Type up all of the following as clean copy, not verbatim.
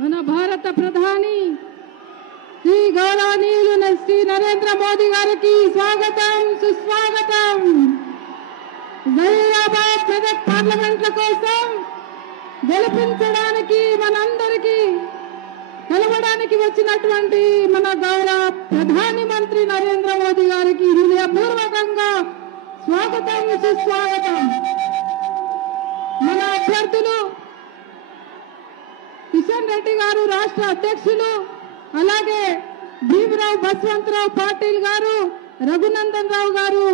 మన భారత ప్రధాని శ్రీ గౌరవనీయులు శ్రీ నరేంద్ర మోదీ గారికి స్వాగతం సుస్వాగతం. జహీరాబాద్ మెదక్ పార్లమెంట్ల కోసం గెలిపించడానికి మనందరికీ కలవడానికి వచ్చినటువంటి మన గౌరవ ప్రధాని మంత్రి నరేంద్ర మోదీ గారికి హృదయపూర్వకంగా స్వాగతం సుస్వాగతం. మన అభ్యర్థులు కిషన్ రెడ్డి గారు రాష్ట్ర అధ్యక్షులు, అలాగే భీమరావు బస్వంతరావు పాటిల్ గారు, రఘునందన్ రావు గారు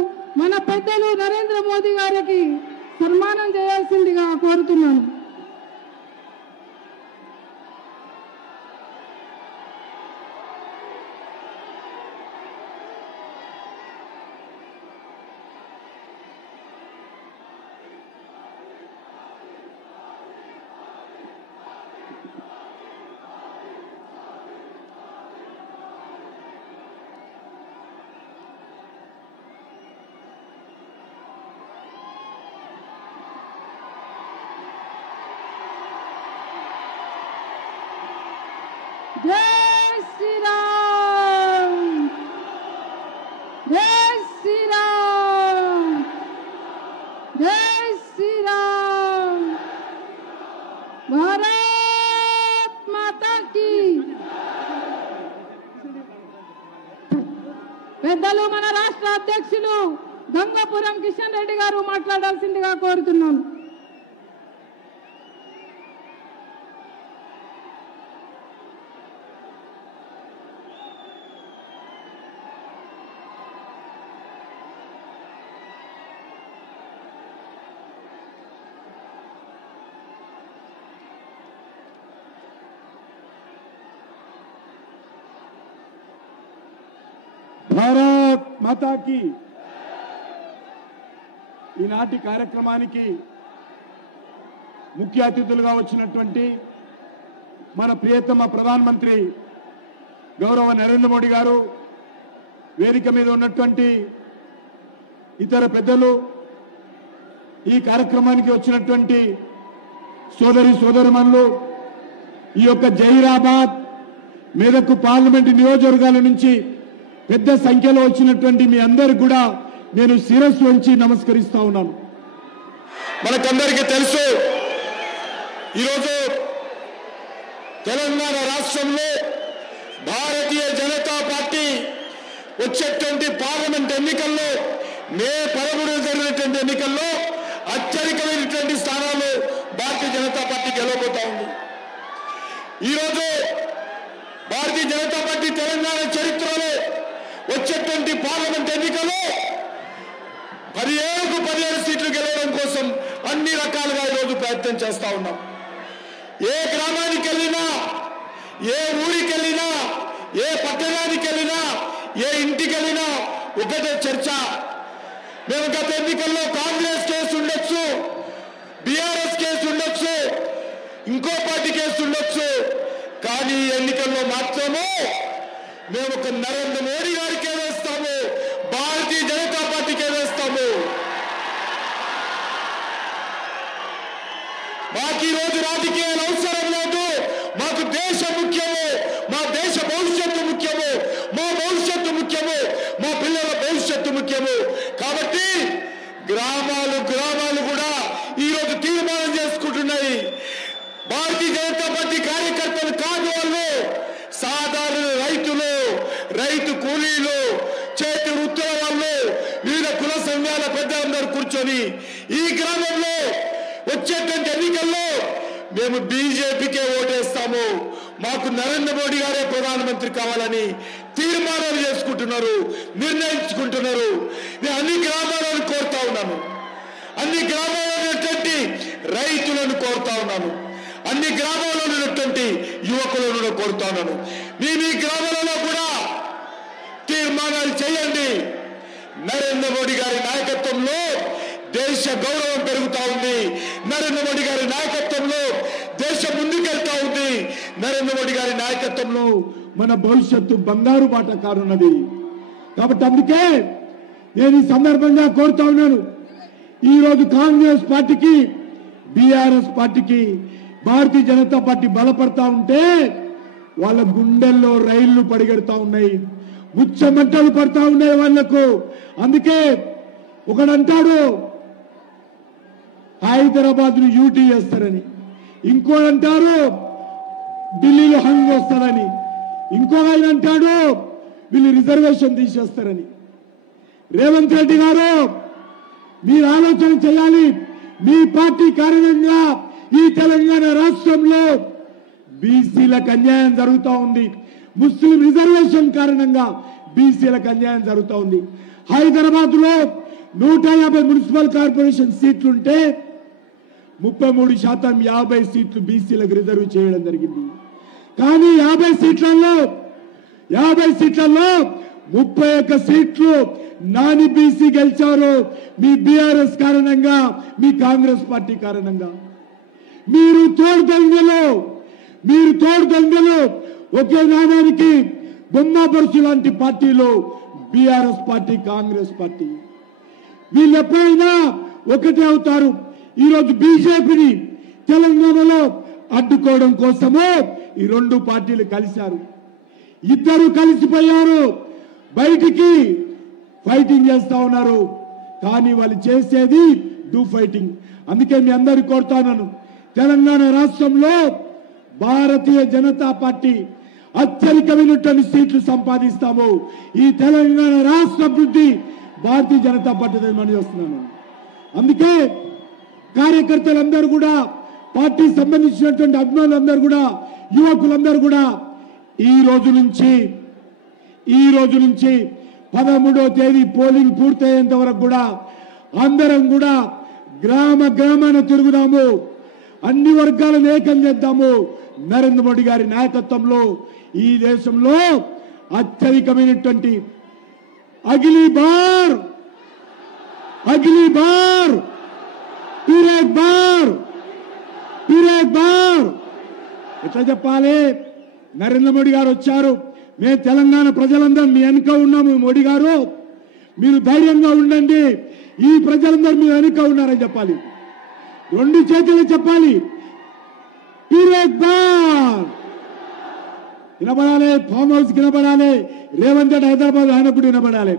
మన పెద్దలు నరేంద్ర మోదీ గారికి సన్మానం చేయాల్సిందిగా కోరుతున్నాను. జై శ్రీరామ్, జై శ్రీరామ్, జై శ్రీరామ్. భారత్ మాతా కీ. పెద్దలు మన రాష్ట్ర అధ్యక్షులు గంగాపురం కిషన్ రెడ్డి గారు మాట్లాడాల్సిందిగా కోరుతున్నాను. భారత్ మాతాకి. ఈనాటి కార్యక్రమానికి ముఖ్య అతిథులుగా వచ్చినటువంటి మన ప్రియతమ ప్రధానమంత్రి గౌరవ నరేంద్ర మోడీ గారు, వేదిక మీద ఉన్నటువంటి ఇతర పెద్దలు, ఈ కార్యక్రమానికి వచ్చినటువంటి సోదరి సోదరుమణులు, ఈ యొక్క జహీరాబాద్ మెదక్ పార్లమెంటు నియోజకవర్గాల నుంచి పెద్ద సంఖ్యలో వచ్చినటువంటి మీ అందరికి కూడా నేను శిరస్సు వంచి నమస్కరిస్తా ఉన్నాను. మనకందరికీ తెలుసు, ఈరోజు తెలంగాణ రాష్ట్రంలో భారతీయ జనతా పార్టీ వచ్చేటువంటి పార్లమెంట్ ఎన్నికల్లో మే 13 జరిగినటువంటి ఎన్నికల్లో అత్యధికమైనటువంటి స్థానాలు భారతీయ జనతా పార్టీ గెలవబోతా ఉంది. ఈరోజు భారతీయ జనతా పార్టీ తెలంగాణ చరిత్రలో వచ్చేటువంటి పార్లమెంట్ ఎన్నికల్లో 17 సీట్లు గెలవడం కోసం అన్ని రకాలుగా ఈరోజు ప్రయత్నం చేస్తా ఉన్నాం. ఏ గ్రామానికి వెళ్ళినా, ఏ ఊరికి వెళ్ళినా, ఏ పట్టణానికి వెళ్ళినా, ఏ ఇంటికి వెళ్ళినా ఒకటే చర్చ. మేము గత ఎన్నికల్లో కాంగ్రెస్ కేసు ఉండొచ్చు, బీఆర్ఎస్ కేసు ఉండొచ్చు, ఇంకో పార్టీ కేసు ఉండొచ్చు, కానీ ఎన్నికల్లో మాత్రము మేము ఒక నరేంద్ర మోడీ గారికే వేస్తాము, భారతీయ జనతా పార్టీకే వేస్తాము. మాకు ఈ రోజు రాజకీయాలు అవసరం లేదు. మాకు దేశం ముఖ్యము, మా దేశ భవిష్యత్తు ముఖ్యము, మా భవిష్యత్తు ముఖ్యము, మా పిల్లల భవిష్యత్తు ముఖ్యము. కాబట్టి గ్రామాలు కూడా ఈరోజు తీర్మానం చేసుకుంటున్నాయి. భారతీయ జనతా పార్టీ కార్యకర్తలు కాదు వాళ్ళు, సాధారణ రైతులు, రైతు కూలీలు, చేతి వృత్తుల వాళ్ళు, వివిధ కుల సంఘాల పెద్దలందరూ కూర్చొని ఈ గ్రామంలో వచ్చేటువంటి ఎన్నికల్లో మేము బీజేపీకే ఓటేస్తాము, మాకు నరేంద్ర మోడీ గారే ప్రధానమంత్రి కావాలని తీర్మానాలు చేసుకుంటున్నారు, నిర్ణయించుకుంటున్నారు. నేను అన్ని గ్రామాలను కోరుతా ఉన్నాను, అన్ని గ్రామాల్లో ఉన్నటువంటి రైతులను కోరుతా ఉన్నాను, అన్ని గ్రామాల్లో ఉన్నటువంటి యువకులను కోరుతా ఉన్నాను. మీ గ్రామాలలో కూడా తీర్మానాలు చేయండి. నరేంద్ర మోడీ గారి నాయకత్వంలో దేశ గౌరవం పెరుగుతా ఉంది. నరేంద్ర మోడీ గారి నాయకత్వంలో దేశం ముందుకెళ్తా ఉంది. నరేంద్ర మోడీ గారి నాయకత్వంలో మన భవిష్యత్తు బంగారు బాట కానున్నది. కాబట్టి అందుకే నేను ఈ సందర్భంగా కోరుతా ఉన్నాను, ఈ రోజు కాంగ్రెస్ పార్టీకి, బీఆర్ఎస్ పార్టీకి భారతీయ జనతా పార్టీ బలపడతా ఉంటే వాళ్ళ గుండెల్లో రైళ్లు పరిగెడతా ఉన్నాయి, ముచ్చమంటలు పడతా ఉన్నాయి వాళ్లకు. అందుకే ఒకడంటాడు హైదరాబాద్ ను యూటీ చేస్తారని, ఇంకోడంటారు ఢిల్లీలో హంగ్ వస్తారని, ఇంకో ఆయన అంటాడు వీళ్ళు రిజర్వేషన్ తీసేస్తారని. రేవంత్ రెడ్డి గారు మీరు ఆలోచన చేయాలి. మీ పార్టీ కారణంగా ఈ తెలంగాణ రాష్ట్రంలో బీసీలకు అన్యాయం జరుగుతూ ఉంది. ముస్లిం రిజర్వేషన్ కారణంగా బీసీలకు అన్యాయం జరుగుతూ ఉంది. హైదరాబాద్ లో 150 మున్సిపల్ కార్పొరేషన్ సీట్లుంటే 33% 50 సీట్లు బీసీలకు రిజర్వ్ చేయడం జరిగింది. కానీ 50 సీట్లలో 31 సీట్లు నాని బీసీ గెలిచారు. మీ బీఆర్ఎస్ కారణంగా, మీ కాంగ్రెస్ పార్టీ కారణంగా. మీరు తోడు దొంగలు. ఒకే నాణానికి బొమ్మ బొరుసు లాంటి పార్టీలు బీఆర్ఎస్ పార్టీ, కాంగ్రెస్ పార్టీ. వీళ్ళు ఎప్పుడైనా ఒకటే అవుతారు. ఈరోజు బీజేపీని తెలంగాణలో అడ్డుకోవడం కోసము ఈ రెండు పార్టీలు కలిశారు. ఇద్దరు కలిసిపోయారు, బయటికి ఫైటింగ్ చేస్తా ఉన్నారు. కానీ వాళ్ళు చేసేది డూ ఫైటింగ్. అందుకే మీ అందరికీ కోరుతాను, తెలంగాణ రాష్ట్రంలో భారతీయ జనతా పార్టీ అత్యధికమైనటువంటి సీట్లు సంపాదిస్తాము. ఈ తెలంగాణ రాష్ట్ర అభివృద్ధి భారతీయ జనతా పార్టీ మనం చేస్తున్నాను. అందుకే కార్యకర్తలందరూ కూడా, పార్టీ సంబంధించినటువంటి అభిమానులందరూ కూడా, యువకులందరూ కూడా ఈ రోజు నుంచి 13వ తేదీ పోలింగ్ పూర్తయ్యేంత వరకు కూడా అందరం కూడా గ్రామాన తిరుగుదాము, అన్ని వర్గాలను ఏకం చేద్దాము. నరేంద్ర మోడీ గారి నాయకత్వంలో ఈ దేశంలో అత్యధికమైనటువంటి అగిలీ బార్ ఎట్లా చెప్పాలి? నరేంద్ర మోడీ గారు వచ్చారు, మేము తెలంగాణ ప్రజలందరం మీ వెనుక ఉన్నాము. మోడీ గారు మీరు ధైర్యంగా ఉండండి, ఈ ప్రజలందరూ మీ వెనుక ఉన్నారని చెప్పాలి. రెండు చేతులు చెప్పాలి. వినబడాలి, ఫామ్ హౌస్ వినబడాలి, రేవంత్ రెడ్డి హైదరాబాద్ ఆయన కూడా వినబడాలి.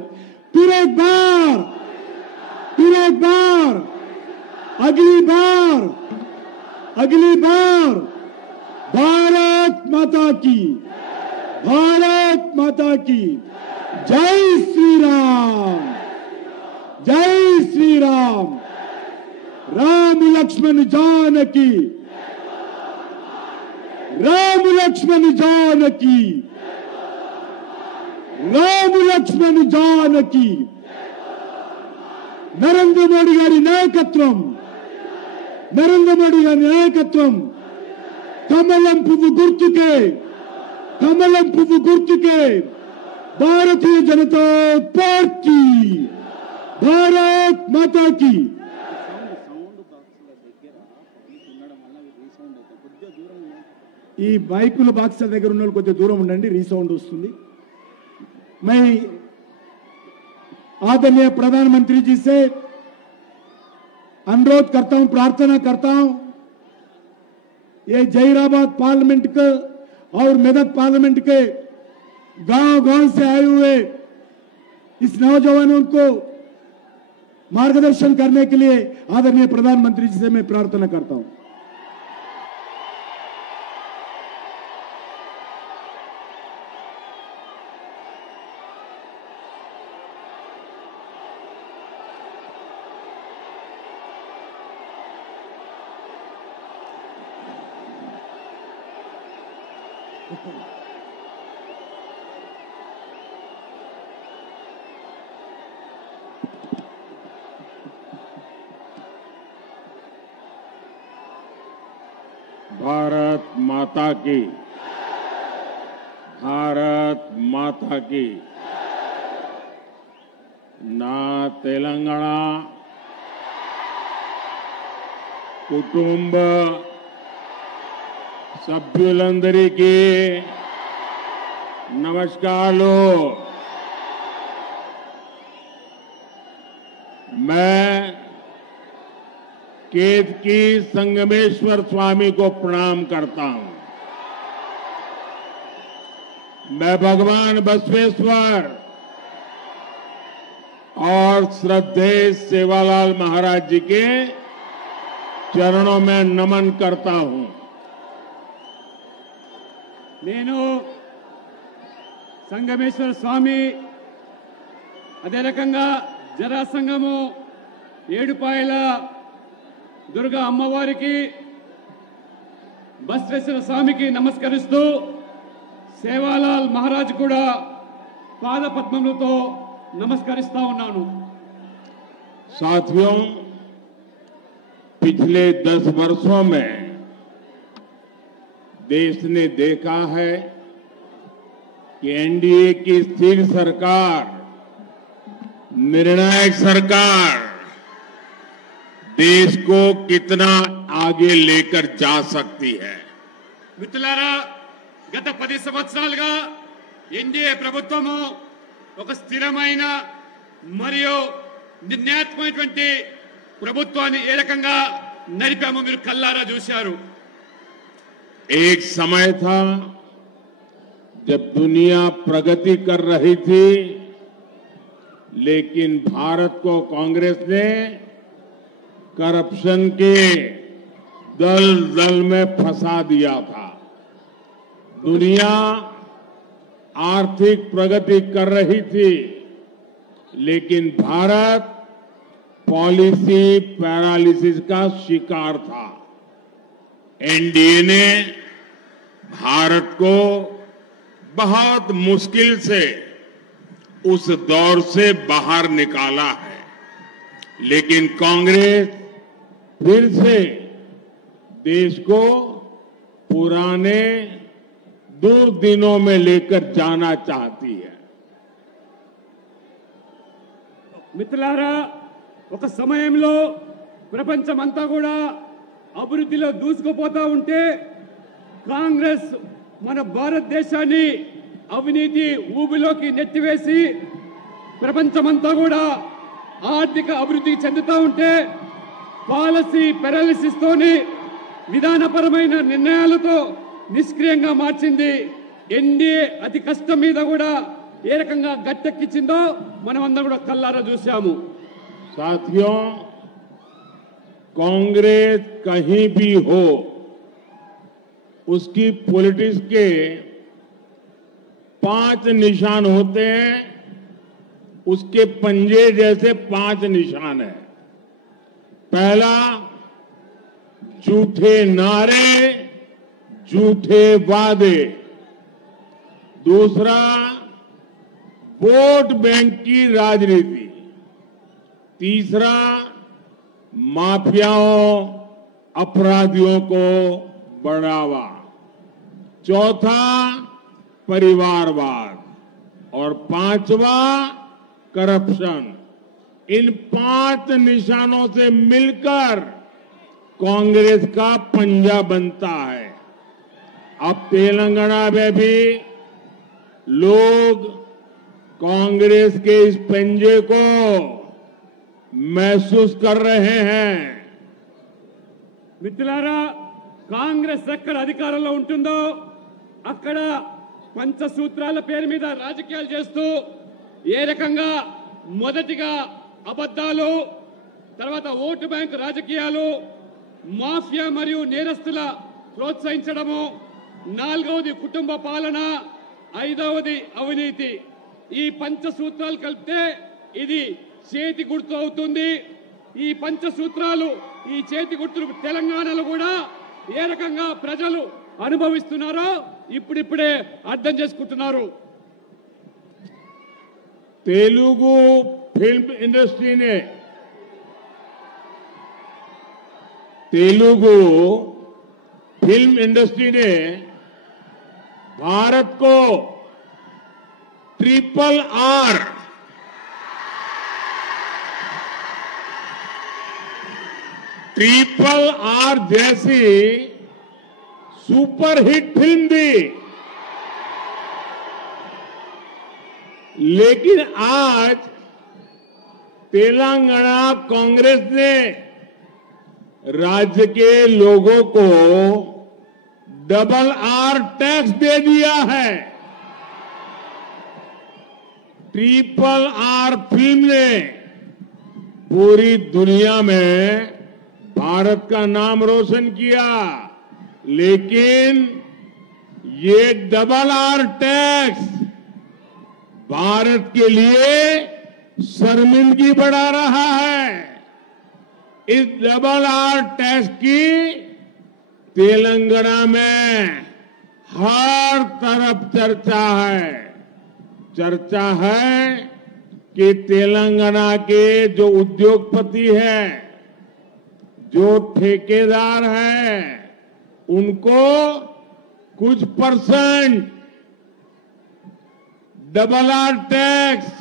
అగిలీ బార్ భారత్ మాతా की జై శ్రీరామ్ రామ లక్ష్మణ జానకి నరేంద్ర మోడీ గారి నాయకత్వం కమలం పువ్వు గుర్తుకే భారతీయ జనతా పార్టీ భారత్ మాతా की. ఈ మైకుల బాక్స్ దగ్గర ఉన్న కొద్దిగా దూరం ఉండండి, రీసౌండ్ వస్తుంది. मैं आदरणीय प्रधानमंत्री जी से अनुरोध करता हूं, प्रार्थना करता हूं, ये जहीराबाद पार्लियामेंट के और मेदक पार्लियामेंट के गांव से आए हुए इस नौजवानों को मार्गदर्शन करने के लिए आदरणीय प्रधानमंत्री जी से मैं प्रार्थना करता हूं. भारत माता की ना तेलंगाना कुटुंब సభ్యులందరికీ नमस्कार. मैं केतकी संगमेश्वर स्वामी को प्रणाम करता हूं। मैं भगवान बसवेश्वर और श्रद्धेय सेवालाल महाराज जी के चरणों में नमन करता हूं। నేను సంగమేశ్వర స్వామి అదే రకంగా జరాసంగము ఏడుపాయల దుర్గా అమ్మవారికి బసవేశ్వర స్వామికి నమస్కరిస్తూ సేవాలాల్ మహారాజ్ కూడా పాద పద్మములతో నమస్కరిస్తా ఉన్నాను। साथियों, पिछले 10 वर्षों में देश ने देखा है कि एनडीए की स्थिर सरकार, निर्णायक सरकार देश को कितना आगे लेकर जा सकती है। మిత్రులారా, గత 10 సంవత్సరాలుగా ఎన్డీఏ ప్రభుత్వము ఒక స్థిరమైన మరియు నిర్ణయాత్మకమైనటువంటి ప్రభుత్వాన్ని ఏ రకంగా నడిపామో మీరు కల్లారా చూశారు। एक समय था जब दुनिया प्रगति कर रही थी, लेकिन भारत को कांग्रेस ने करप्शन के दल दल में फंसा दिया था। दुनिया आर्थिक प्रगति कर रही थी, लेकिन भारत पॉलिसी पैरालिसिस का शिकार था। एनडीए ने भारत को बहुत मुश्किल से उस दौर से बाहर निकाला है, लेकिन कांग्रेस फिर से देश को पुराने दुर्दिनों में लेकर जाना चाहती है। మిత్రులారా, ఒక సమయంలో ప్రపంచమంతా కూడా అభివృద్ధిలో దూసుకుపోతా ఉంటే కాంగ్రెస్ మన భారతదేశాన్ని అవినీతి ఊబిలోకి నెట్టివేసి ప్రపంచమంతా కూడా ఆర్థిక అభివృద్ధికి చెందుతూ ఉంటే పాలసీ పారాలిసిస్ తోని విధానపరమైన నిర్ణయాలతో నిష్క్రియంగా మార్చింది। ఎన్డీఏ అతి కష్టం మీద కూడా ఏ రకంగా గట్టెక్కించిందో మనం అందరం కూడా కల్లారా చూశాము। साथियों, कांग्रेस कहीं भी हो, उसकी पॉलिटिक्स के 5 निशान होते हैं। उसके पंजे जैसे 5 निशान है। पहला, झूठे नारे, झूठे वादे। दूसरा, वोट बैंक की राजनीति। तीसरा, माफियाओं, अपराधियों को बढ़ावा। चौथा, परिवारवाद। और 5वां, करप्शन। इन 5 निशानों से मिलकर कांग्रेस का पंजा बनता है। अब तेलंगाना में भी लोग कांग्रेस के इस पंजे को महसूस कर रहे हैं। మిత్రులారా, కాంగ్రెస్ ఎక్కడ అధికారంలో ఉంటుందో అక్కడ పంచసూత్రాల పేరు మీద రాజకీయాలు చేస్తూ ఏ రకంగా మొదటిగా అబద్ధాలు, తర్వాత ఓటు బ్యాంక్ రాజకీయాలు, మాఫియా మరియు నేరస్తుల ప్రోత్సహించడము, 4వది కుటుంబ పాలన, 5వది అవినీతి। ఈ పంచసూత్రాలు కలిపితే ఇది చేతి గుర్తు అవుతుంది। ఈ పంచసూత్రాలు, ఈ చేతి గుర్తులు తెలంగాణలో కూడా ఏ రకంగా ప్రజలు అనుభవిస్తున్నారో ఇప్పుడిప్పుడే అర్థం చేసుకుంటున్నారు। तेलुगु फिल्म इंडस्ट्री ने भारत को ट्रिपल आर जैसी सुपरहिट फिल्म दी। लेकिन आज तेलंगाना कांग्रेस ने राज्य के लोगों को डबल आर टैक्स दे दिया है। ट्रिपल आर फिल्म ने पूरी दुनिया में भारत का नाम रोशन किया, लेकिन ये डबल आर टैक्स भारत के लिए शर्मिंदगी बढ़ा रहा है। इस डबल आर टैक्स की तेलंगाना में हर तरफ चर्चा है कि तेलंगाना के जो उद्योगपति हैं, जो ठेकेदार हैं, उनको कुछ परसेंट डबल आर टैक्स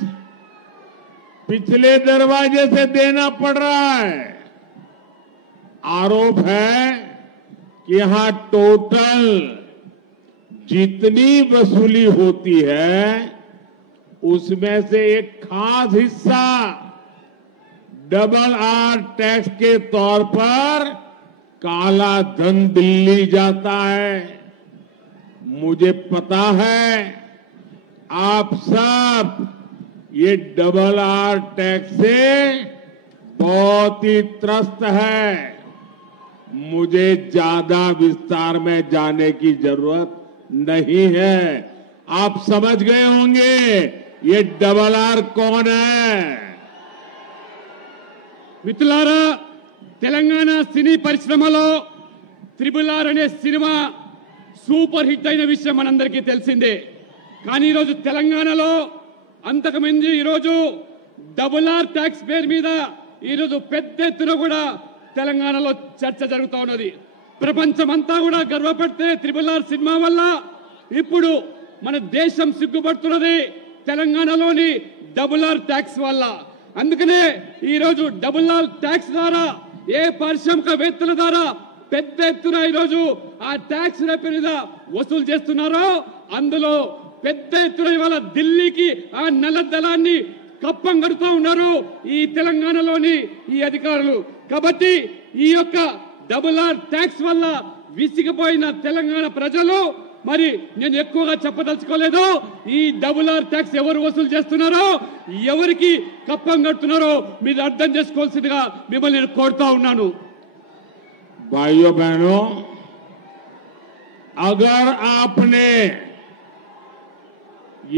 पिछले दरवाजे से देना पड़ रहा है। आरोप है कि यहां टोटल जितनी वसूली होती है उसमें से एक खास हिस्सा डबल आर टैक्स के तौर पर काला धन दिल्ली जाता है। मुझे पता है आप सब ये डबल आर टैक्स से बहुत ही त्रस्त है। मुझे ज्यादा विस्तार में जाने की जरूरत नहीं है। आप समझ गए होंगे ये डबल आर कौन है। మిత్రులారా, తెలంగాణ సినీ పరిశ్రమలో త్రిబుల్ ఆర్ అనే సినిమా సూపర్ హిట్ అయిన విషయం మనందరికీ తెలిసిందే. కానీ ఈరోజు తెలంగాణలో అంతకుముందు ఈరోజు డబుల్ ఆర్ ట్యాక్స్ పేరు మీద ఈరోజు పెద్ద ఎత్తున కూడా తెలంగాణలో చర్చ జరుగుతూ ఉన్నది. ప్రపంచమంతా కూడా గర్వపడితే త్రిబుల్ ఆర్ సినిమా వల్ల ఇప్పుడు మన దేశం సిగ్గుపడుతున్నది తెలంగాణలోని డబుల్ ఆర్ ట్యాక్స్ వల్ల. అందుకనే ఈరోజు డబుల్ ఆర్ ట్యాక్స్ ద్వారా ఏ పారిశ్రామికవేత్తల ద్వారా పెద్ద ఎత్తున ఈరోజు ఆ ట్యాక్స్ మీద వసూలు చేస్తున్నారో అందులో పెద్ద ఎత్తున ఇవాళ ఢిల్లీకి ఆ నల్ల దళాన్ని కప్పం కడుతూ ఉన్నారు ఈ తెలంగాణలోని ఈ అధికారులు. కాబట్టి ఈ యొక్క డబుల్ ఆర్ ట్యాక్స్ వల్ల విసిగిపోయిన తెలంగాణ ప్రజలు, మరి నేను ఎక్కువగా చెప్పదలుచుకోలేదు, ఈ డబుల్ ఆర్ ట్యాక్స్ ఎవరు వసూలు చేస్తున్నారో, ఎవరికి కప్పం కడుతున్నారో మీరు అర్థం చేసుకోవాల్సిందిగా మిమ్మల్ని నేను కోరుతా ఉన్నాను. भाइयों बहनों, अगर आपने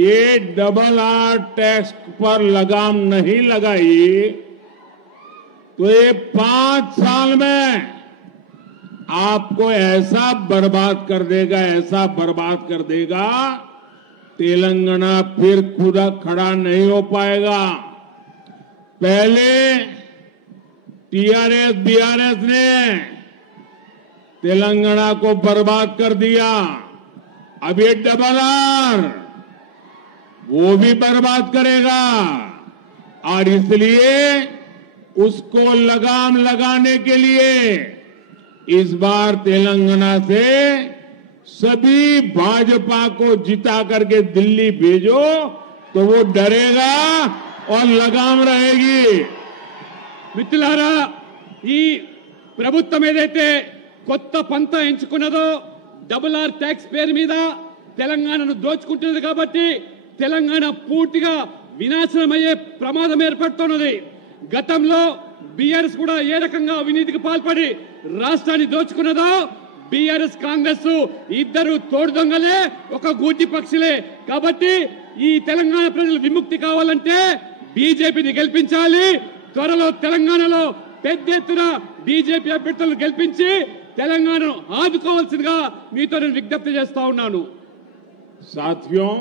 ये डबल आर टैक्स पर लगाम नहीं लगाई तो ये 5 साल में आपको ऐसा बर्बाद कर देगा, तेलंगाना फिर खुदा खड़ा नहीं हो पाएगा। पहले टीआरएस बीआरएस ने तेलंगाना को बर्बाद कर दिया, अब ये डबल आर वो भी बर्बाद करेगा। और इसलिए उसको लगाम लगाने के लिए इस बार तेलंगाना से सभी भाजपा को जिता करके दिल्ली भेजो तो वो डरेगा और लगाम रहेगी। మిత్రులారా, ఈ ప్రభుత్వం ఏదైతే కొత్త పంత ఎంచుకున్నదో డబుల్ ఆర్ ట్యాక్స్ పేరు మీద తెలంగాణను దోచుకుంటున్నది కాబట్టి తెలంగాణ పూర్తిగా వినాశనమయ్యే ప్రమాదం ఏర్పడుతున్నది. గతంలో బీఆర్ఎస్ కూడా ఏ రకంగా అవినీతికి పాల్పడి రాష్ట్రాన్ని దోచుకున్నదో, బీఆర్ఎస్ కాంగ్రెస్ ఇద్దరు తోడు దొంగలే, ఒక గూటి పక్షులే. కాబట్టి ఈ తెలంగాణ ప్రజలు విముక్తి కావాలంటే బీజేపీని గెలిపించాలి. త్వరలో తెలంగాణలో పెద్ద ఎత్తున బీజేపీ అభ్యర్థులను గెలిపించి తెలంగాణను ఆదుకోవాల్సిందిగా మీతో నేను విజ్ఞప్తి చేస్తా ఉన్నాను. साथियों,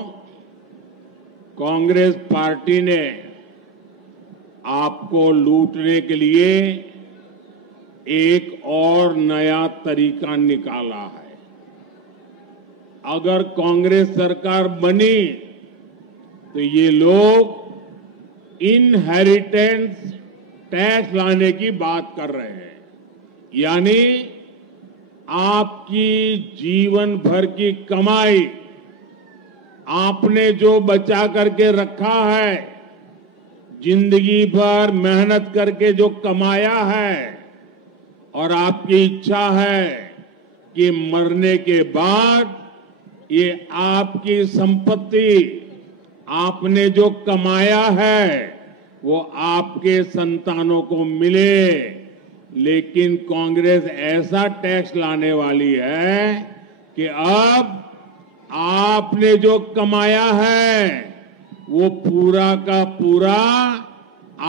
कांग्रेस पार्टी ने आपको लूटने के लिए एक और नया तरीका निकाला है। अगर कांग्रेस सरकार बनी तो ये लोग इनहेरिटेंस टैक्स लाने की बात कर रहे हैं, यानी आपकी जीवन भर की कमाई, आपने जो बचा करके रखा है, जिंदगी भर मेहनत करके जो कमाया है और आपकी इच्छा है कि मरने के बाद ये आपकी संपत्ति आपने जो कमाया है वो आपके संतानों को मिले। लेकिन कांग्रेस ऐसा टैक्स लाने वाली है कि अब आपने जो कमाया है वो पूरा का पूरा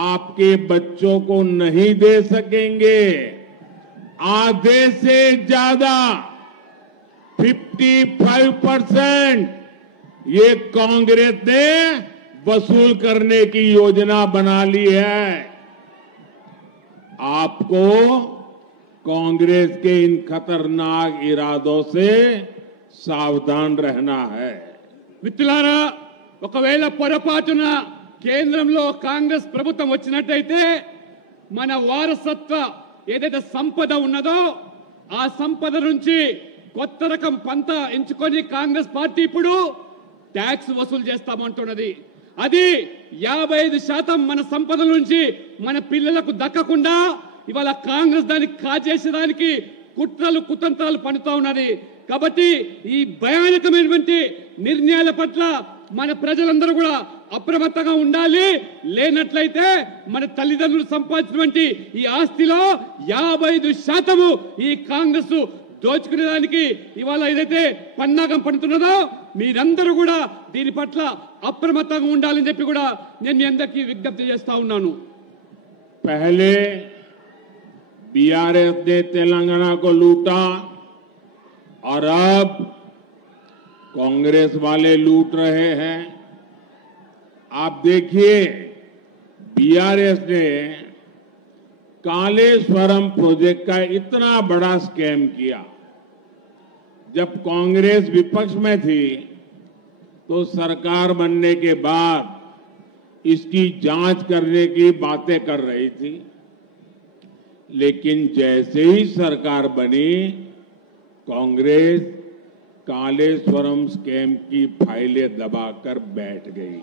आपके बच्चों को नहीं दे सकेंगे। आधे से ज्यादा 55% ये कांग्रेस ने वसूल करने की योजना बना ली है। आपको कांग्रेस के इन खतरनाक इरादों से सावधान रहना है। మిత్రులారా, ఒకవేళ పొరపాటున కేంద్రంలో కాంగ్రెస్ ప్రభుత్వం వచ్చినట్టయితే మన వారసత్వ ఏదైతే సంపద ఉన్నదో ఆ సంపద నుంచి కొత్త రకం పంత ఎంచుకొని కాంగ్రెస్ పార్టీ ఇప్పుడు ట్యాక్స్ వసూలు చేస్తామంటున్నది. అది 55% మన సంపద నుంచి మన పిల్లలకు దక్కకుండా ఇవాళ కాంగ్రెస్ దాన్ని కాజేసేదానికి కుట్రలు కుతంత్రాలు పన్నుతా ఉన్నది. కాబట్టి ఈ భయానకమైనటువంటి నిర్ణయాల పట్ల మన ప్రజలందరూ కూడా అప్రమత్తంగా ఉండాలి. లేనట్లయితే మన తల్లిదండ్రులు సంపాదించినటువంటి ఈ ఆస్తిలో 55% ఈ కాంగ్రెస్ దోచుకునేదానికి ఇవాళ ఏదైతే పన్నాగం పడుతున్నదో మీరందరూ కూడా దీని పట్ల అప్రమత్తంగా ఉండాలని చెప్పి కూడా నేను మీ అందరికీ విజ్ఞప్తి చేస్తా ఉన్నాను. पहले बीआरएस ने तेलंगाना को लूटा और अब कांग्रेस वाले लूट रहे हैं। आप देखिए, बीआरएस ने कालेश्वरम प्रोजेक्ट का इतना बड़ा स्कैम किया। जब कांग्रेस विपक्ष में थी तो सरकार बनने के बाद इसकी जांच करने की बातें कर रही थी, लेकिन जैसे ही सरकार बनी कांग्रेस कालेश्वरम स्कैम की फाइलें दबाकर बैठ गई।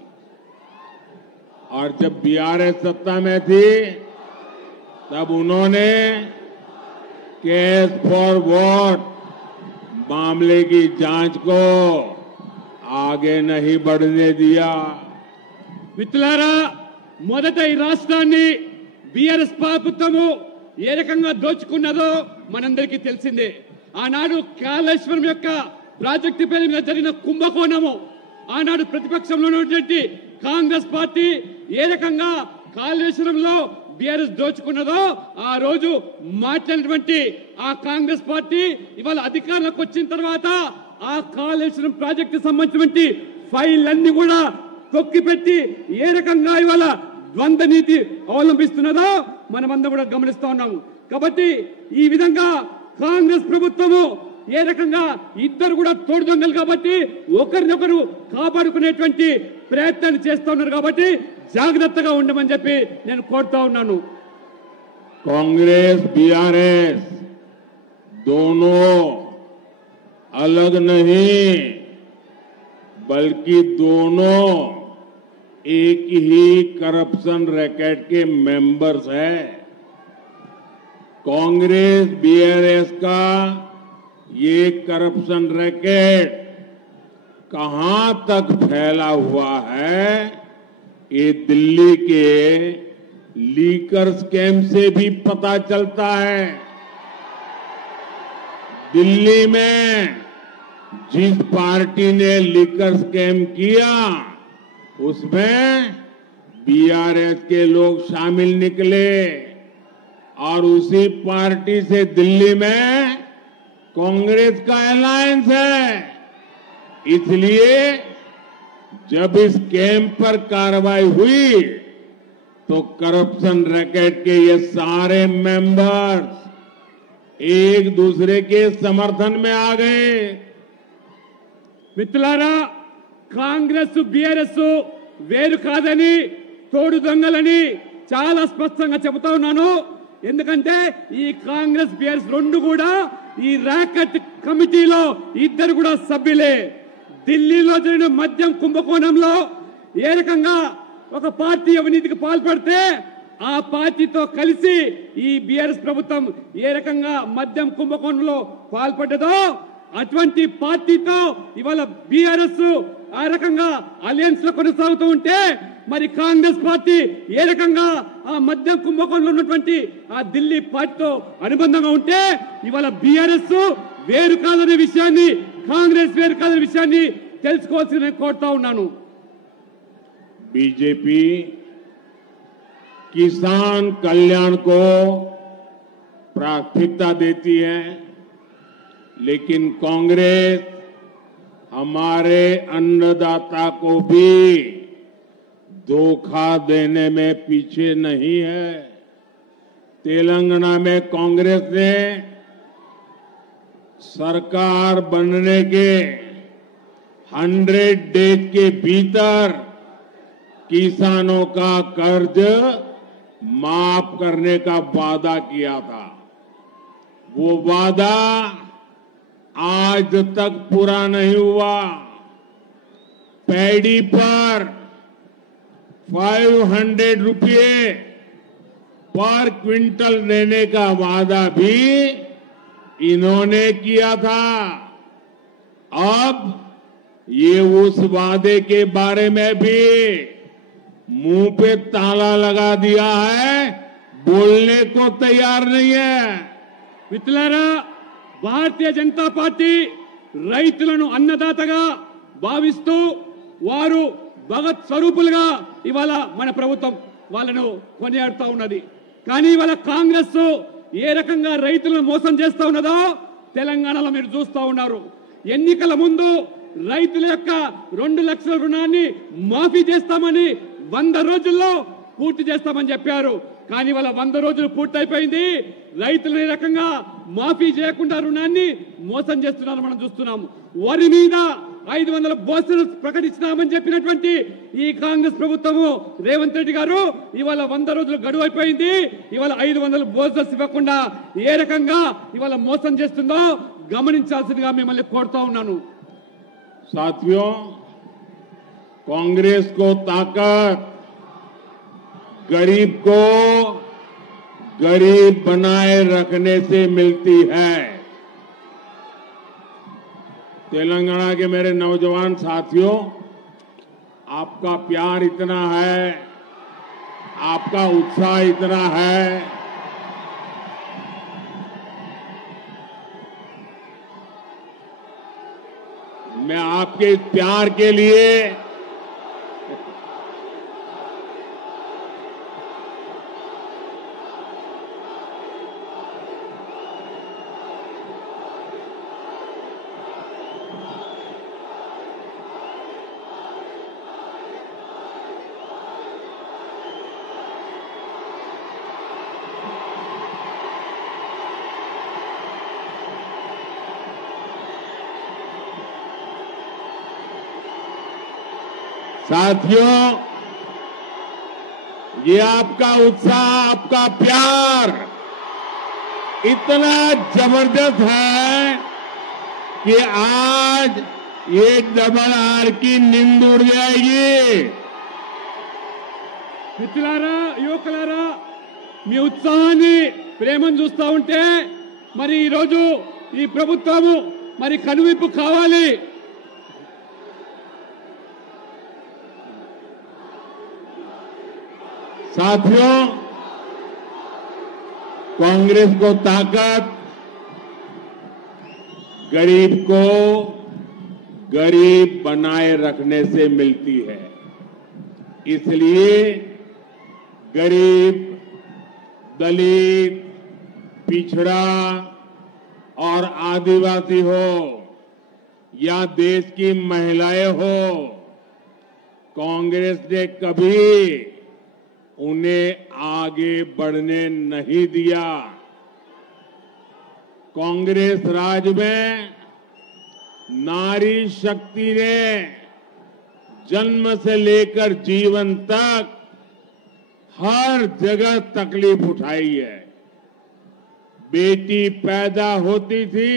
और जब बीआरएस सत्ता में थी तब उन्होंने केस फॉर वोट मामले की जांच को आगे नहीं बढ़ने दिया। మిత్రులారా, మొదట ఈ రాష్ట్రాన్ని బీఆర్ఎస్ ప్రభుత్వము ఏ రకంగా దోచుకున్నదో మనందరికీ తెలిసిందే. ఆనాడు కాళేశ్వరం యొక్క ప్రాజెక్టు పేరు మీద జరిగిన కుంభకోణము, ఆనాడు ప్రతిపక్షంలో ఉన్నటువంటి కాంగ్రెస్ పార్టీ ఏ రకంగా కాళేశ్వరంలో బీఆర్ఎస్ దోచుకున్నదో ఆ రోజు మాట్లాడినటువంటి ఆ కాంగ్రెస్ పార్టీ ఇవాళ అధికారంలోకి వచ్చిన తర్వాత ఆ కాళేశ్వరం ప్రాజెక్టు సంబంధించినటువంటి ఫైళ్ళన్నీ కూడా తొక్కిపెట్టి ఏ రకంగా ఇవాళ ద్వంద్వ నీతి అవలంబిస్తున్నదో మనమందరం కూడా గమనిస్తా ఉన్నాము. కాబట్టి ఈ విధంగా కాంగ్రెస్ ప్రభుత్వము ఏ రకంగా ఇద్దరు కూడా తోడు దొంగలు కాబట్టి ఒకరినొకరు కాపాడుకునేటువంటి ప్రయత్నాన్ని చేస్తా ఉన్నారు. కాబట్టి జాగ్రత్తగా ఉండమని చెప్పి నేను కోరుతా ఉన్నాను. कांग्रेस बीआरएस दोनों अलग नहीं बल्कि दोनों एक ही करप्शन रैकेट के मेंबर्स हैं। कांग्रेस बीआरएस का ये करप्शन रैकेट कहां तक फैला हुआ है ये दिल्ली के लीकर स्कैम से भी पता चलता है। दिल्ली में जिस पार्टी ने लीकर स्कैम किया उसमें बीआरएस के लोग शामिल निकले और उसी पार्टी से दिल्ली में कांग्रेस का अलायंस है। इसलिए जब इस स्कैम पर कार्रवाई हुई तो करप्शन रैकेट के ये सारे मेंबर्स एक दूसरे के समर्थन में आ गए। మిత్రులారా, కాంగ్రెస్ బీఆర్ఎస్ వేరు కాదని తోడు దొంగలని చాలా స్పష్టంగా చెబుతా ఉన్నాను. ఎందుకంటే ఈ కాంగ్రెస్ బీఆర్ఎస్ రెండు కూడా ఈ ర్యాకెట్ కమిటీలో ఇద్దరు కూడా సభ్యులే. ఢిల్లీలో జరిగిన మద్యం కుంభకోణంలో ఏ రకంగా ఒక పార్టీ అవినీతికి పాల్పడితే ఆ పార్టీతో కలిసి ఈ బీఆర్ఎస్ ప్రభుత్వం ఏ రకంగా మద్యం కుంభకోణంలో పాల్పడ్డదో అటువంటి పార్టీతో ఇవాళ బీఆర్ఎస్ ఆ రకంగా అలయన్స్ లో కొనసాగుతూ ఉంటే మరి కాంగ్రెస్ పార్టీ ఏ రకంగా ఆ మద్యం కుంభకోణంలో ఉన్నటువంటి ఆ ఢిల్లీ పార్టీతో అనుబంధంగా ఉంటే ఇవాళ బీఆర్ఎస్ వేరు కాదనే విషయాన్ని, కాంగ్రెస్ వేరు కాదనే విషయాన్ని తెలుసుకోవాల్సి నేను కోరుతా ఉన్నాను. बीजेपी किसान कल्याण को प्राथमिकता देती है, लेकिन कांग्रेस हमारे अन्नदाता को भी धोखा देने में पीछे नहीं है. तेलंगाना में कांग्रेस ने सरकार बनने के 100 डेज के भीतर किसानों का कर्ज माफ करने का वादा किया था. वो वादा आज तक पूरा नहीं हुआ. पैडी पर 500 रुपये पर क्विंटल देने का वादा भी इन्होंने किया था. अब ये उस वादे के बारे में भी मुंह पे ताला लगा दिया है, बोलने को तैयार नहीं है. మిత్రులారా, భారతీయ జనతా పార్టీ రైతులను అన్నదాతగా భావిస్తూ వారు భగత్ స్వరూపులుగా ఇవాళ మన ప్రభుత్వం వాళ్ళను కొనియాడుతూ ఉన్నది. కానీ ఇవాళ కాంగ్రెస్ ఏ రకంగా రైతులను మోసం చేస్తా ఉన్నదో తెలంగాణలో మీరు చూస్తా ఉన్నారు. ఎన్నికల ముందు రైతుల యొక్క 2 లక్షల రుణాన్ని మాఫీ చేస్తామని 100 రోజుల్లో పూర్తి చేస్తామని చెప్పారు. కానీ వాళ్ళ 100 రోజులు పూర్తయిపోయింది. రైతులు ఈ రకంగా మాఫీ చేయకుండా రుణాన్ని మోసం చేస్తున్నారు మనం చూస్తున్నాము. వరి మీద 500 బోనస్ ప్రకటించినామని చెప్పినటువంటి ఈ కాంగ్రెస్ ప్రభుత్వము రేవంత్ రెడ్డి గారు ఇవాళ 100 రోజులు గడువు అయిపోయింది. ఇవాళ 500 బోనస్ ఇవ్వకుండా ఏ రకంగా ఇవాళ మోసం చేస్తుందో గమనించాల్సిందిగా మిమ్మల్ని కోరుతా ఉన్నాను. साथियों, कांग्रेस को ताकत गरीब को गरीब बनाए रखने से मिलती है. तेलंगाना के मेरे नौजवान साथियों, आपका प्यार इतना है, आपका उत्साह इतना है, मैं आपके इस प्यार के लिए साथियों, ये आपका उत्साह, आपका प्यार इतना जबरदस्त है कि आज ये डबल आर की नींद उड़ जाएगी. మిత్రులారా, యువకులారా, మీ ఉత్సాహాన్ని ప్రేమను చూస్తా ఉంటే మరి ఈ రోజు ఈ ప్రభుత్వము మరి కనువిప్పు కావాలి. साथियों, कांग्रेस को ताकत गरीब को गरीब बनाए रखने से मिलती है. इसलिए गरीब, दलित, पिछड़ा और आदिवासी हो या देश की महिलाएं हो, कांग्रेस ने कभी उन्हें आगे बढ़ने नहीं दिया. कांग्रेस राज में नारी शक्ति ने जन्म से लेकर जीवन तक हर जगह तकलीफ उठाई है. बेटी पैदा होती थी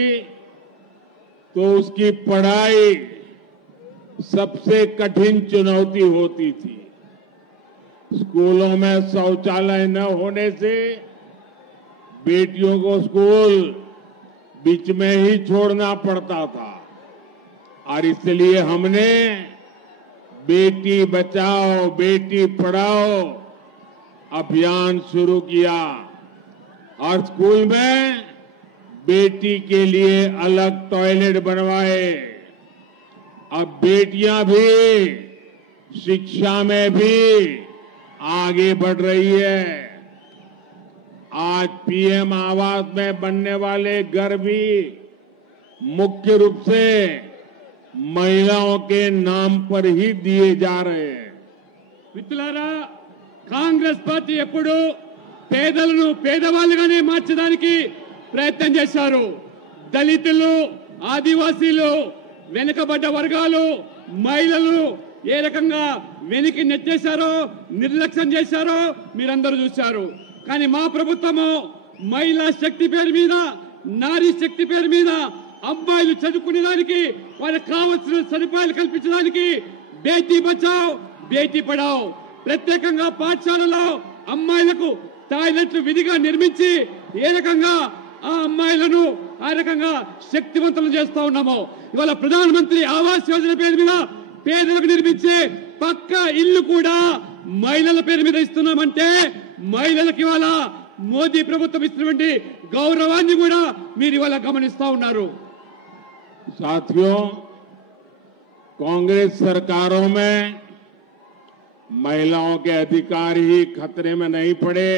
तो उसकी पढ़ाई सबसे कठिन चुनौती होती थी. स्कूलों में शौचालय न होने से बेटियों को स्कूल बीच में ही छोड़ना पड़ता था और इसलिए हमने बेटी बचाओ बेटी पढ़ाओ अभियान शुरू किया और स्कूल में बेटी के लिए अलग टॉयलेट बनवाए। अब बेटियां भी शिक्षा में भी आगे बढ़ रही है। आज पीएम आवास में बनने वाले घर भी मुख्य रूप से महिलाओं के नाम पर ही दिए जा रहे हैं। మిత్రులారా, కాంగ్రెస్ పార్టీ ఎప్పుడు పేదలను పేదవాళ్ళుగానే మార్చడానికి ప్రయత్నం చేశారు. దళితులు, ఆదివాసీలు, వెనుకబడ్డ వర్గాలు, మహిళలు ఏ రకంగా వెనక్కి నెట్టేశారో, నిర్లక్ష్యం చేశారో మీరందరూ చూశారు. కానీ మా ప్రభుత్వము మహిళా శక్తి పేరు మీద, నారీ శక్తి పేరు మీద అమ్మాయిలు చదువుకునే దానికి, వారికి కావాల్సిన సదుపాయాలు కల్పించడానికి బేటీ బచావ్ బేటీ పడావ్ ప్రత్యేకంగా పాఠశాలలో అమ్మాయిలకు టాయిలెట్లు విధిగా నిర్మించి ఏ రకంగా ఆ అమ్మాయిలను ఆ రకంగా శక్తివంతులు చేస్తా ఉన్నామో, ఇవాళ ప్రధానమంత్రి ఆవాస్ యోజన పేరు మీద పేదలకు నిర్మించే పక్క ఇల్లు కూడా మహిళల పేరు మీద ఇస్తున్నామంటే మహిళలకు ఇవాళ మోదీ ప్రభుత్వం ఇస్తున్నటువంటి గౌరవాన్ని కూడా మీరు ఇవాళ గమనిస్తా ఉన్నారు. साथियों, कांग्रेस सरकारों में महिलाओं के अधिकार ही खतरे में नहीं पड़े,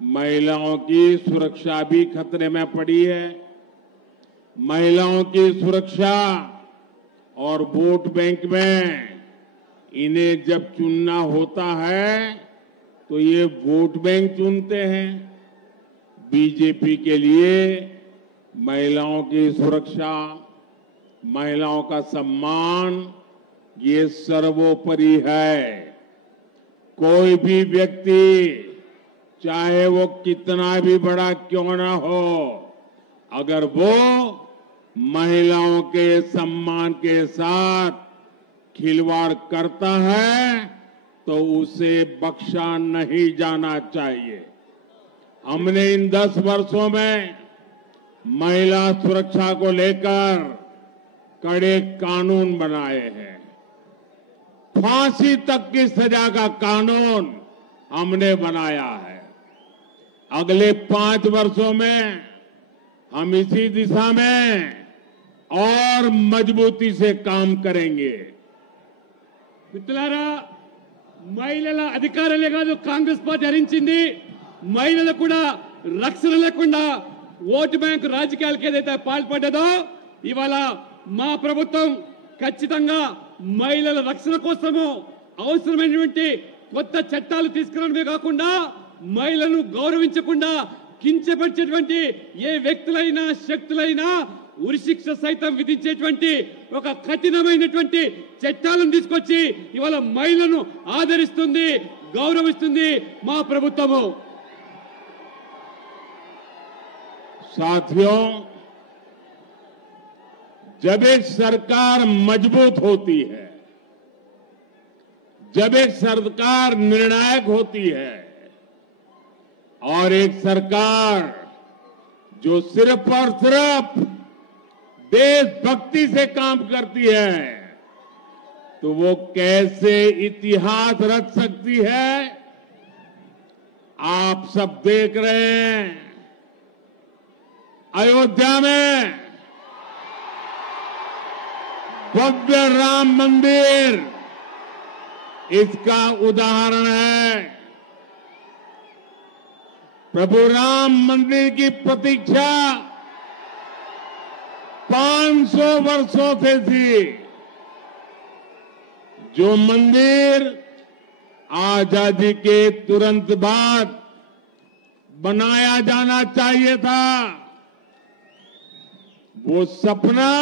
महिलाओं की सुरक्षा भी खतरे में पड़ी है। महिलाओं की सुरक्षा और वोट बैंक में इन्हें जब चुनना होता है तो ये वोट बैंक चुनते हैं। बीजेपी के लिए महिलाओं की सुरक्षा, महिलाओं का सम्मान ये सर्वोपरि है। कोई भी व्यक्ति चाहे वो कितना भी बड़ा क्यों ना हो, अगर वो महिलाओं के सम्मान के साथ खिलवाड़ करता है तो उसे बख्शा नहीं जाना चाहिए। हमने इन 10 वर्षों में महिला सुरक्षा को लेकर कड़े कानून बनाए हैं। फांसी तक की सजा का कानून हमने बनाया है। अगले 5 वर्षों में हम इसी दिशा में और मजबूती से काम करेंगे। మిత్రులారా, మహిళల అధికారాలే కాదు కాంగ్రెస్ పార్టీ హరించింది, మహిళలకు కూడా రక్షణ లేకుండా ఓటు బ్యాంకు రాజకీయాలకు ఏదైతే పాల్పడ్డదో, ఇవాళ మా ప్రభుత్వం ఖచ్చితంగా మహిళల రక్షణ కోసము అవసరమైనటువంటి కొత్త చట్టాలు తీసుకురావడమే కాకుండా మహిళలను గౌరవించకుండా కించపరిచేటువంటి ఏ వ్యక్తులైనా శక్తులైనా ఉరిశిక్ష సైతం విధించేటువంటి ఒక కఠినమైనటువంటి చట్టాలను తీసుకొచ్చి ఇవాళ మహిళలను ఆదరిస్తుంది, గౌరవిస్తుంది మా ప్రభుత్వము. साथियों, जब एक सरकार मजबूत होती है, जब एक सरकार निर्णायक होती है और एक सरकार जो सिर्फ और सिर्फ देशभक्ति से काम करती है, तो वो कैसे इतिहास रच सकती है? आप सब देख रहे हैं, अयोध्या में भव्य राम मंदिर इसका उदाहरण है। प्रभु राम मंदिर की प्रतीक्षा 500 वर्षों से थी। जो मंदिर आजादी के तुरंत बाद बनाया जाना चाहिए था, वो सपना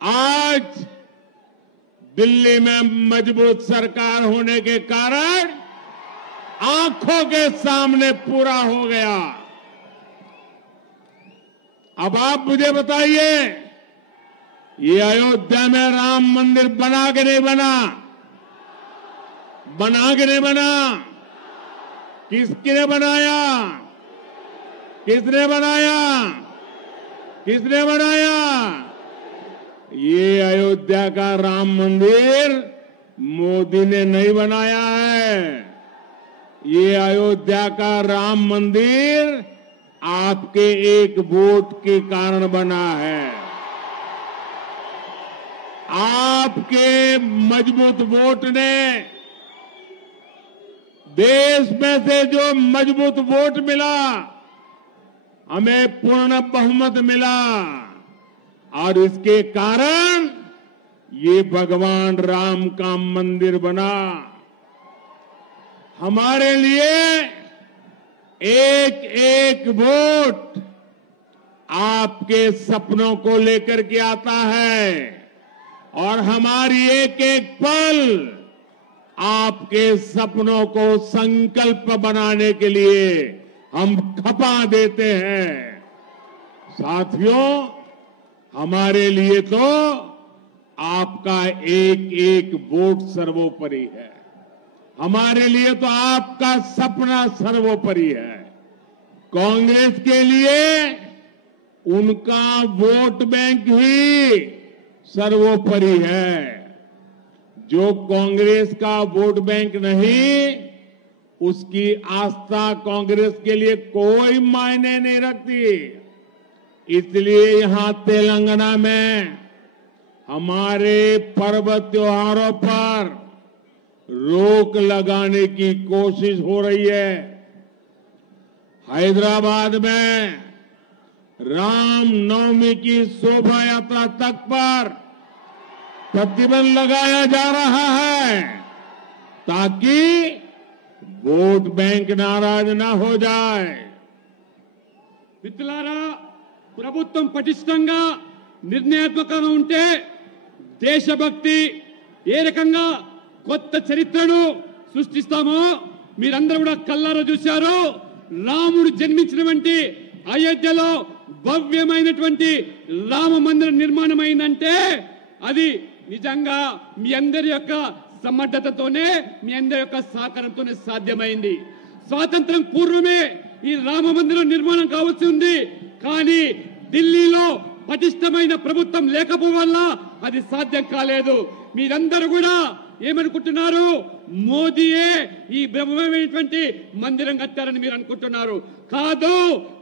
आज दिल्ली में मजबूत सरकार होने के कारण आंखों के सामने पूरा हो गया। अब आप मुझे बताइए, ये अयोध्या में राम मंदिर बना कि नहीं बना? बना कि नहीं बना? किसने बनाया? किसने बनाया? किसने बनाया? ये अयोध्या का राम मंदिर मोदी ने नहीं बनाया है। ये अयोध्या का राम मंदिर आपके एक वोट के कारण बना है। आपके मजबूत वोट ने, देश में से जो मजबूत वोट मिला, हमें पूर्ण बहुमत मिला और इसके कारण ये भगवान राम का मंदिर बना। हमारे लिए एक एक वोट आपके सपनों को लेकर के आता है और हमारी एक एक पल आपके सपनों को संकल्प बनाने के लिए हम खपा देते हैं। साथियों, हमारे लिए तो आपका एक एक वोट सर्वोपरि है। हमारे लिए तो आपका सपना सर्वोपरि है। कांग्रेस के लिए उनका वोट बैंक ही सर्वोपरि है। जो कांग्रेस का वोट बैंक नहीं, उसकी आस्था कांग्रेस के लिए कोई मायने नहीं रखती। इसलिए यहां तेलंगाना में हमारे पर्व त्योहारों पर रोक लगाने की कोशिश हो रही है। हैदराबाद में राम नवमी की शोभा यात्रा तक पर प्रतिबंध लगाया जा रहा है ताकि वोट बैंक नाराज ना हो जाए। మిత్రులారా, ప్రభుత్వం పటిష్టంగా నిర్ణయాత్మకంగా ఉంటే దేశభక్తి ఏ రకంగా కొత్త చరిత్రను సృష్టిస్తామో మీరందరూ కూడా కళ్ళారా చూశారు. రాముడు జన్మించినటువంటి అయోధ్యలో భవ్యమైనటువంటి రామ మందిర నిర్మాణం అయిందంటే అది నిజంగా మీ అందరి యొక్క సమర్థతతోనే, మీ అందరి యొక్క సహకారంతోనే సాధ్యమైంది. స్వాతంత్రం పూర్వమే ఈ రామ మందిరం నిర్మాణం కావాల్సి ఉంది. కానీ ఢిల్లీలో పటిష్టమైన ప్రభుత్వం లేకపోవడం వల్ల అది సాధ్యం కాలేదు. మీరందరూ కూడా ఏమనుకుంటున్నారు? మోదీయే ఈ బ్రహ్మమైనటువంటి మందిరం కట్టారని మీరు అనుకుంటున్నారు. కాదు,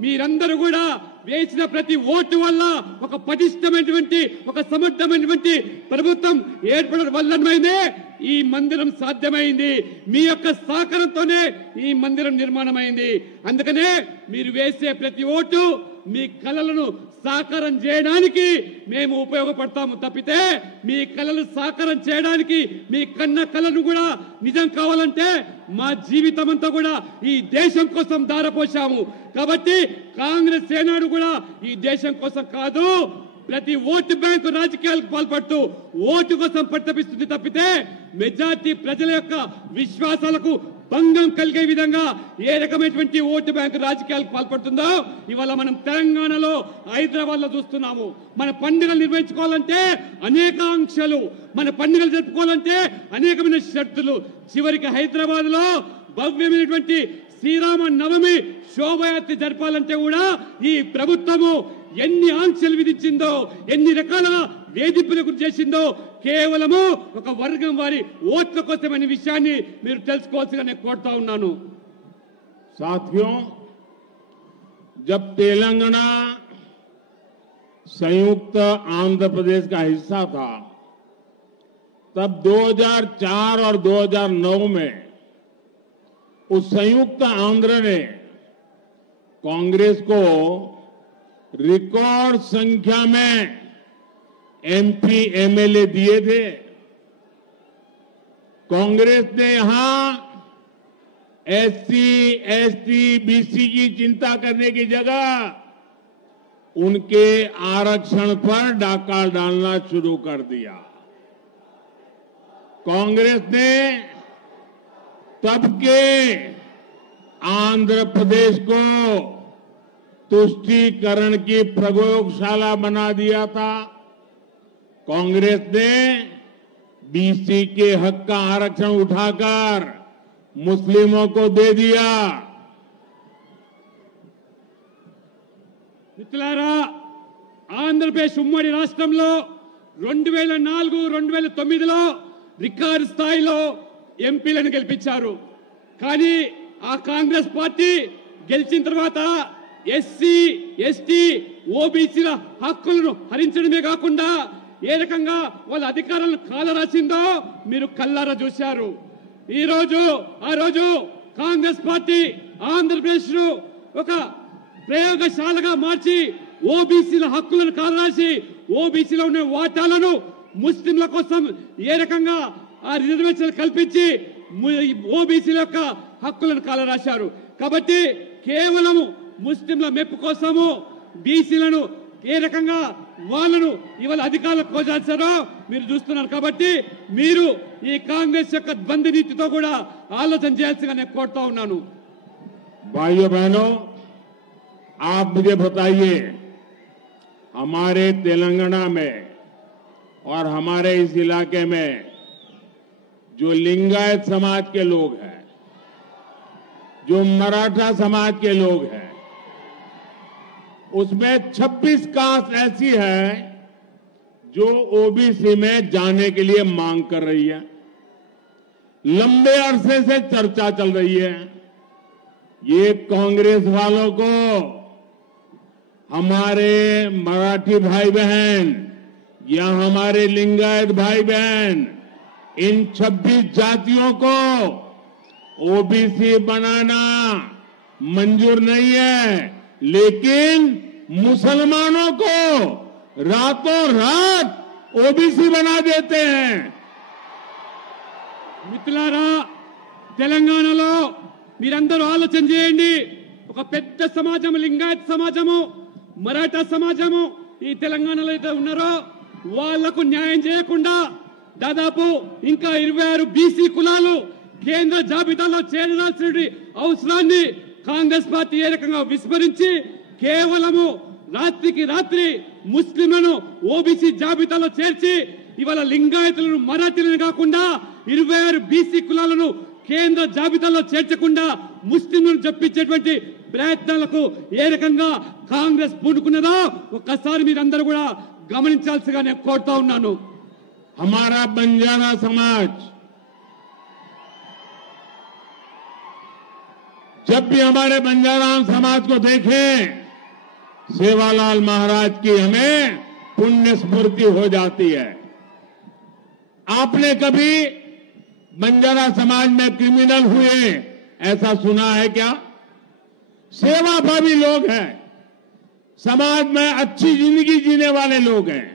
మీరందరూ కూడా వేసిన ప్రతి ఓటు వల్ల ఒక పటిష్టమైనటువంటి, ఒక సమర్థమైనటువంటి ప్రభుత్వం ఏర్పడడం వల్లనే ఈ మందిరం సాధ్యమైంది. మీ యొక్క సహకారంతోనే ఈ మందిరం నిర్మాణమైంది. అందుకనే మీరు వేసే ప్రతి ఓటు మీ కలలను సాకారం చేయడానికి మేము ఉపయోగపడతాము తప్పితే, మీ కలలు సాకారం చేయడానికి, మీ కన్న కలను కూడా నిజం కావాలంటే మా జీవితం అంతా కూడా ఈ దేశం కోసం దారపోశాము. కాబట్టి కాంగ్రెస్ ఏనాడు కూడా ఈ దేశం కోసం కాదు, ప్రతి ఓటు బ్యాంకు రాజకీయాలకు పాల్పడుతూ ఓటు కోసం పట్టపిస్తుంది తప్పితే మెజార్టీ ప్రజల యొక్క విశ్వాసాలకు భంగం కలిగే విధంగా ఏ రకమైనటువంటి ఓటు బ్యాంకు రాజకీయాలకు పాల్పడుతుందో ఇవాళ మనం తెలంగాణలో, హైదరాబాద్ లో చూస్తున్నాము. మన పండుగలు నిర్వహించుకోవాలంటే అనేక ఆంక్షలు, మన పండుగలు జరుపుకోవాలంటే అనేకమైన షరతులు. చివరికి హైదరాబాద్ లో భవ్యమైనటువంటి శ్రీరామ నవమి శోభయాత్ర జరపాలంటే కూడా ఈ ప్రభుత్వము ఎన్ని ఆంక్షలు విధించిందో, ఎన్ని రకాల వేధింపులకు చేసిందో కేవలము ఒక వర్గం వారి ఓట్ల కోసమనే విషయాన్ని మీరు తెలుసుకోవాల్సిగా నేను కోరుతా ఉన్నాను. साथियों, जब तेलंगाना संयुक्त आंध्र प्रदेश का हिस्सा था, तब 2004 और 2009 में उस संयुक्त आंध्र ने कांग्रेस को रिकॉर्ड संख्या में एमपी एमएलए दिए थे। कांग्रेस ने यहां एससी, एसटी, बीसी की चिंता करने की जगह उनके आरक्षण पर डाका डालना शुरू कर दिया। कांग्रेस ने तब के आंध्र प्रदेश को तुष्टीकरण की प्रयोगशाला बना दिया था। कांग्रेस ने बीसी के हक का आरक्षण उठाकर मुस्लिमों को दे दिया। మిత్రులారా, ఆంధ్రప్రదేశ్ ఉమ్మడి రాష్ట్రంలో 2004-2009లో రికార్డు స్థాయిలో ఎంపీలను గెలిపించారు. కానీ ఆ కాంగ్రెస్ పార్టీ గెలిచిన తర్వాత ఎస్సీ, ఎస్టీ, ఓబీసీల హక్కులను హరించడమే కాకుండా ఏ రకంగా వాళ్ళ అధికారాలను కాలరాసిందో మీరు కల్లారా చూశారు. ఆ రోజు కాంగ్రెస్ పార్టీ ఆంధ్రప్రదేశ్ ఒక ప్రయోగశాలగా మార్చి ఓబీసీల హక్కులను కాలరాసి ఓబీసీలో ఉన్న వాటాలను ముస్లింల కోసం ఏ రకంగా ఆ రిజర్వేషన్ కల్పించి ఓబీసీల యొక్క హక్కులను కాలరాశారు. కాబట్టి కేవలం ముస్లింల మెప్పు కోసము బీసీలను ఏ రకంగా వాళ్ళను ఇవాళ అధికారులకు కోసారో మీరు చూస్తున్నారు. కాబట్టి మీరు ఈ కాంగ్రెస్ యొక్క ద్వంద్వ నీతితో కూడా ఆలోచన చేయాల్సిగా నేను కోరుతా ఉన్నాను. भाइयों बहनों, आप मुझे बताइए, हमारे तेलंगाना में और हमारे इस इलाके में जो लिंगायत समाज के लोग हैं, जो मराठा समाज के लोग हैं, उसमें 26 कास्ट ऐसी है जो ओबीसी में जाने के लिए मांग कर रही है। लंबे अरसे से चर्चा चल रही है। ये कांग्रेस वालों को हमारे मराठी भाई बहन या हमारे लिंगायत भाई बहन इन 26 जातियों को ओबीसी बनाना मंजूर नहीं है, लेकिन मुसलमानों को रातों रात ओबीसी बना देते हैं। మిత్రులారా, తెలంగాణలో మీరందరూ ఆలోచన చేయండి. ఒక పెద్ద సమాజం లింగాయత్ సమాజము, మరాఠా సమాజము ఈ తెలంగాణలో అయితే ఉన్నారో వాళ్లకు న్యాయం చేయకుండా దాదాపు ఇంకా 26 బీసీ కులాలు కేంద్ర జాబితాలో చేరాల్సిన అవసరాన్ని కాంగ్రెస్ పార్టీ ఏ రకంగా విస్మరించి కేవలము రాత్రికి రాత్రి ముస్లింలను ఓబీసీ జాబితాలో చేర్చి ఇవాళ లింగాయతులను, మరాఠీలను కాకుండా 26 బీసీ కులాలను కేంద్ర జాబితాలో చేర్చకుండా ముస్లింలను జప్పించేటువంటి ప్రయత్నాలకు ఏ రకంగా కాంగ్రెస్ పూనుకున్నదో ఒక్కసారి మీరందరూ కూడా గమనించాల్సిగా నేను కోరుతా ఉన్నాను. हमारा बंजारा समाज जब भी हमारे बंजारा समाज को देखें, सेवालाल महाराज की हमें पुण्य स्मृति हो जाती है। आपने कभी बंजारा समाज में क्रिमिनल हुए ऐसा सुना है क्या? सेवाभावी लोग हैं, समाज में अच्छी जिंदगी जीने वाले लोग हैं,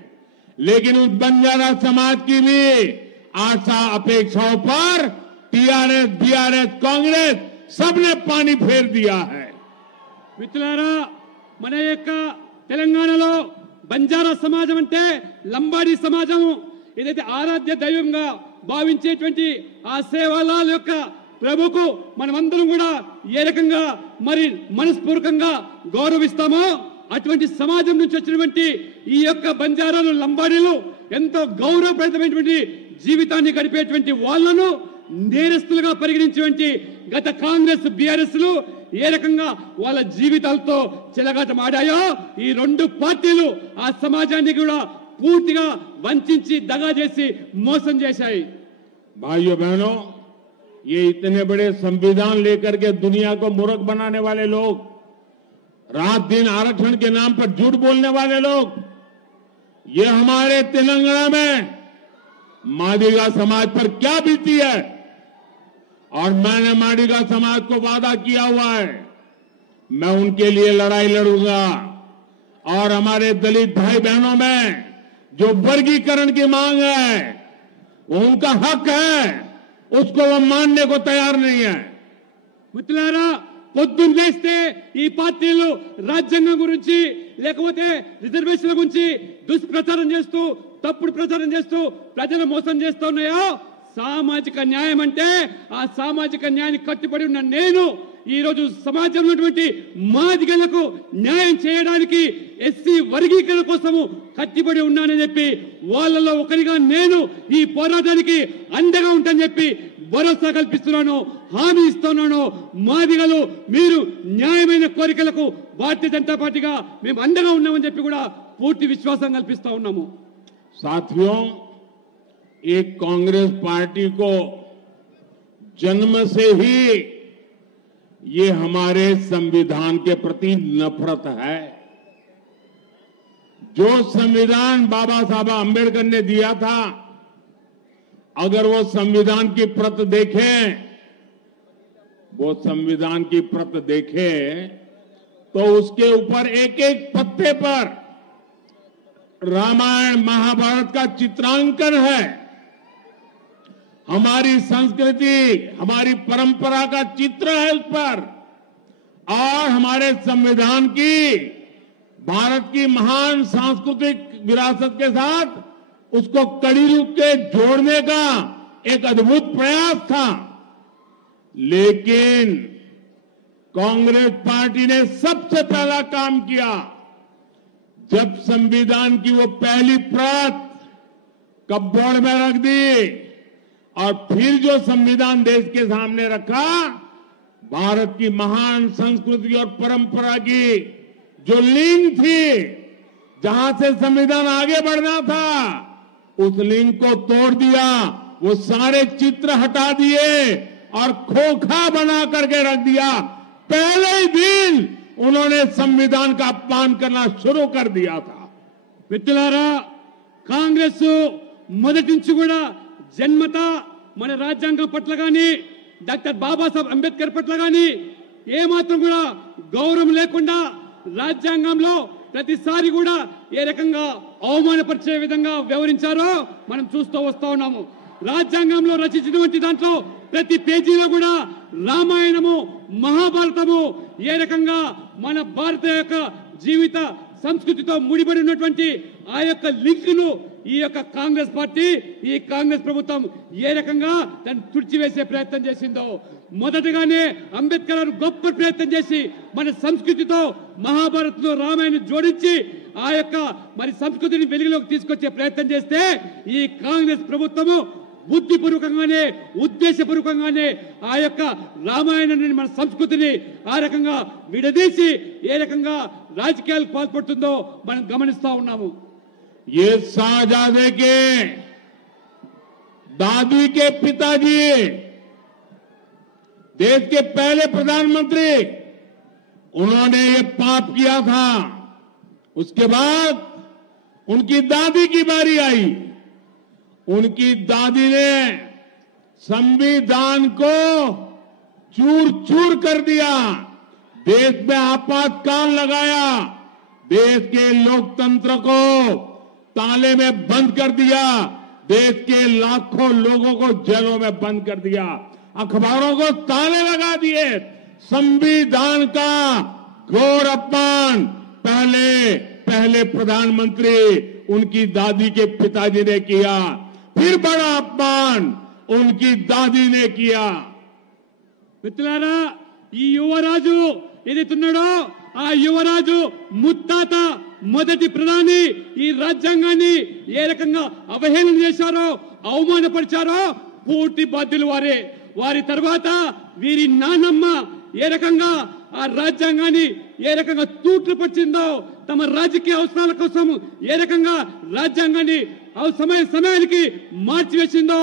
लेकिन उस बंजारा समाज की भी आशा अपेक्षाओं पर टीआरएस, बीआरएस, कांग्रेस सबने पानी फेर दिया है। మిత్రులారా, మన యొక్క తెలంగాణలో బంజారా సమాజం అంటే లంబాడీ సమాజము, ఏదైతే ఆరాధ్య దైవంగా భావించేటువంటి ఆ సేవాలాల్ యొక్క ప్రభుకు మనమందరం కూడా ఏ రకంగా మరి మనస్పూర్వకంగా గౌరవిస్తామో అటువంటి సమాజం నుంచి వచ్చినటువంటి ఈ యొక్క బంజారాలు, లంబాడీలు ఎంతో గౌరవప్రదమైనటువంటి జీవితాన్ని గడిపేటువంటి వాళ్లను నేరస్తులుగా పరిగణించేటువంటి గత కాంగ్రెస్, బీఆర్ఎస్ లు ఏ రకంగా వాళ్ళ జీవితాలతో చెలగాటం ఆడాయో ఈ రెండు పార్టీలు ఆ సమాజాన్ని కూడా పూర్తిగా వంచి దగా చేసి మోసం చేశాయి. भाइयों बहनों, ये इतने बड़े संविधान लेकर के दुनिया को मूर्ख बनाने वाले लोग, रात दिन आरक्षण के नाम पर झूठ बोलने वाले लोग, ये हमारे तेलंगाना में मादिगा समाज पर क्या बीती है। और मैंने मादिगा समाज को वादा किया हुआ है, मैं उनके लिए लड़ाई लड़ूंगा। और हमारे दलित भाई बहनों में जो वर्गीकरण की मांग है वो उनका हक है, उसको वो मानने को तैयार नहीं है। మిత్రులారా, పొద్దున్న లేస్తే ఈ పార్టీలు రాజ్యాంగం గురించి లేకపోతే రిజర్వేషన్ల గురించి దుష్ప్రచారం చేస్తూ తప్పుడు ప్రచారం చేస్తూ ప్రజలు మోసం చేస్తున్నాయో సామాజిక న్యాయం అంటే ఆ సామాజిక న్యాయానికి కట్టుబడి ఉన్న నేను ఈ రోజు సమాజంలో ఉన్నటువంటి మాదిగలకు న్యాయం చేయడానికి ఎస్సీ వర్గీకరణ కోసము కట్టిబడి ఉన్నానని చెప్పి వాళ్ళలో ఒకరిగా నేను ఈ పోరాటానికి అండగా ఉంటానని చెప్పి భరోసా కల్పిస్తున్నాను, హామీ ఇస్తున్నాను. మాదిగలు మీరు న్యాయమైన కోరికలకు భారతీయ జనతా పార్టీగా మేము అండగా ఉన్నామని చెప్పి కూడా పూర్తి విశ్వాసం కల్పిస్తా ఉన్నాము. साथियों, एक कांग्रेस पार्टी को जन्म से ही ये हमारे संविधान के प्रति नफरत है. जो संविधान बाबा साहब अंबेडकर ने दिया था, अगर वो संविधान की प्रत देखें, वो संविधान की प्रत देखें तो उसके ऊपर एक एक पत्ते पर रामायण महाभारत का चित्रांकन है. हमारी संस्कृति, हमारी परंपरा का चित्र है उस पर, और हमारे संविधान की, भारत की महान सांस्कृतिक विरासत के साथ उसको कड़ी रूप के जोड़ने का एक अद्भुत प्रयास था. लेकिन कांग्रेस पार्टी ने सबसे पहला काम किया, जब संविधान की वो पहली प्रत कपबोर्ड में रख दी और फिर जो संविधान देश के सामने रखा, भारत की महान संस्कृति और परंपरा की जो लिंक थी, जहां से संविधान आगे बढ़ना था, उस लिंक को तोड़ दिया. वो सारे चित्र हटा दिए और खोखा बना करके रख दिया. पहले ही दिन उन्होंने संविधान का अपमान करना शुरू कर दिया था. మిత్రులారా, కాంగ్రెస్ మొదటి నుంచి కూడా జన్మత మన రాజ్యాంగం పట్ల గాని, డాక్టర్ బాబాసాహెబ్ అంబేద్కర్ పట్ల గాని ఏమాత్రం కూడా గౌరవం లేకుండా రాజ్యాంగంలో ప్రతిసారి కూడా ఏ రకంగా అవమానపరిచే విధంగా వ్యవహరించారో మనం చూస్తూ వస్తా ఉన్నాము. రాజ్యాంగంలో రచించినటువంటి దాంట్లో ప్రతి పేజీలో కూడా రామాయణము, మహాభారతము ఏ రకంగా మన భారత యొక్క జీవిత సంస్కృతితో ముడిపడి ఉన్నటువంటి ఆ యొక్క లింక్ను ఈ యొక్క కాంగ్రెస్ పార్టీ, ఈ కాంగ్రెస్ ప్రభుత్వం ఏ రకంగా దాన్ని తుడిచివేసే ప్రయత్నం చేసిందో, మొదటగానే అంబేద్కర్ గారు గొప్ప ప్రయత్నం చేసి మన సంస్కృతితో మహాభారత్లో రామాయణం జోడించి ఆ యొక్క మరి సంస్కృతిని వెలుగులోకి తీసుకొచ్చే ప్రయత్నం చేస్తే, ఈ కాంగ్రెస్ ప్రభుత్వము బుద్ధిపూర్వకంగానే, ఉద్దేశపూర్వకంగానే ఆ యొక్క రామాయణాన్ని, మన సంస్కృతిని ఆ రకంగా విడదీసి ఏ రకంగా రాజకీయాలకు పాల్పడుతుందో మనం గమనిస్తా ఉన్నాము. ये शाहजादे के दादी के पिताजी, देश के पहले प्रधानमंत्री, उन्होंने ये पाप किया था. उसके बाद उनकी दादी की बारी आई. उनकी दादी ने संविधान को चूर चूर कर दिया, देश में आपातकाल लगाया, देश के लोकतंत्र को ताले में बंद कर दिया, देश के लाखों लोगों को जेलों में बंद कर दिया, अखबारों को ताले लगा दिए. संविधान का घोर अपमान पहले प्रधानमंत्री उनकी दादी के पिताजी ने किया, फिर बड़ा अपमान उनकी दादी ने किया. మిత్రులారా, ఈ యువరాజు ఏదైతున్నాడో ఆ యువరాజు ముత్తాత మొదటి ప్రధాని ఈ రాజ్యాంగాన్ని ఏ రకంగా అవహేళన చేశారో, అవమానపరిచారో పూర్తి బాధ్యులు వారే. వారి తర్వాత వీరి నానమ్మ ఏ రకంగా ఆ రాజ్యాంగాన్ని ఏ రకంగా తూట్లు పట్టిందో, తమ రాజకీయ అవసరాల కోసం ఏ రకంగా రాజ్యాంగాన్ని సమయానికి మార్చివేసిందో,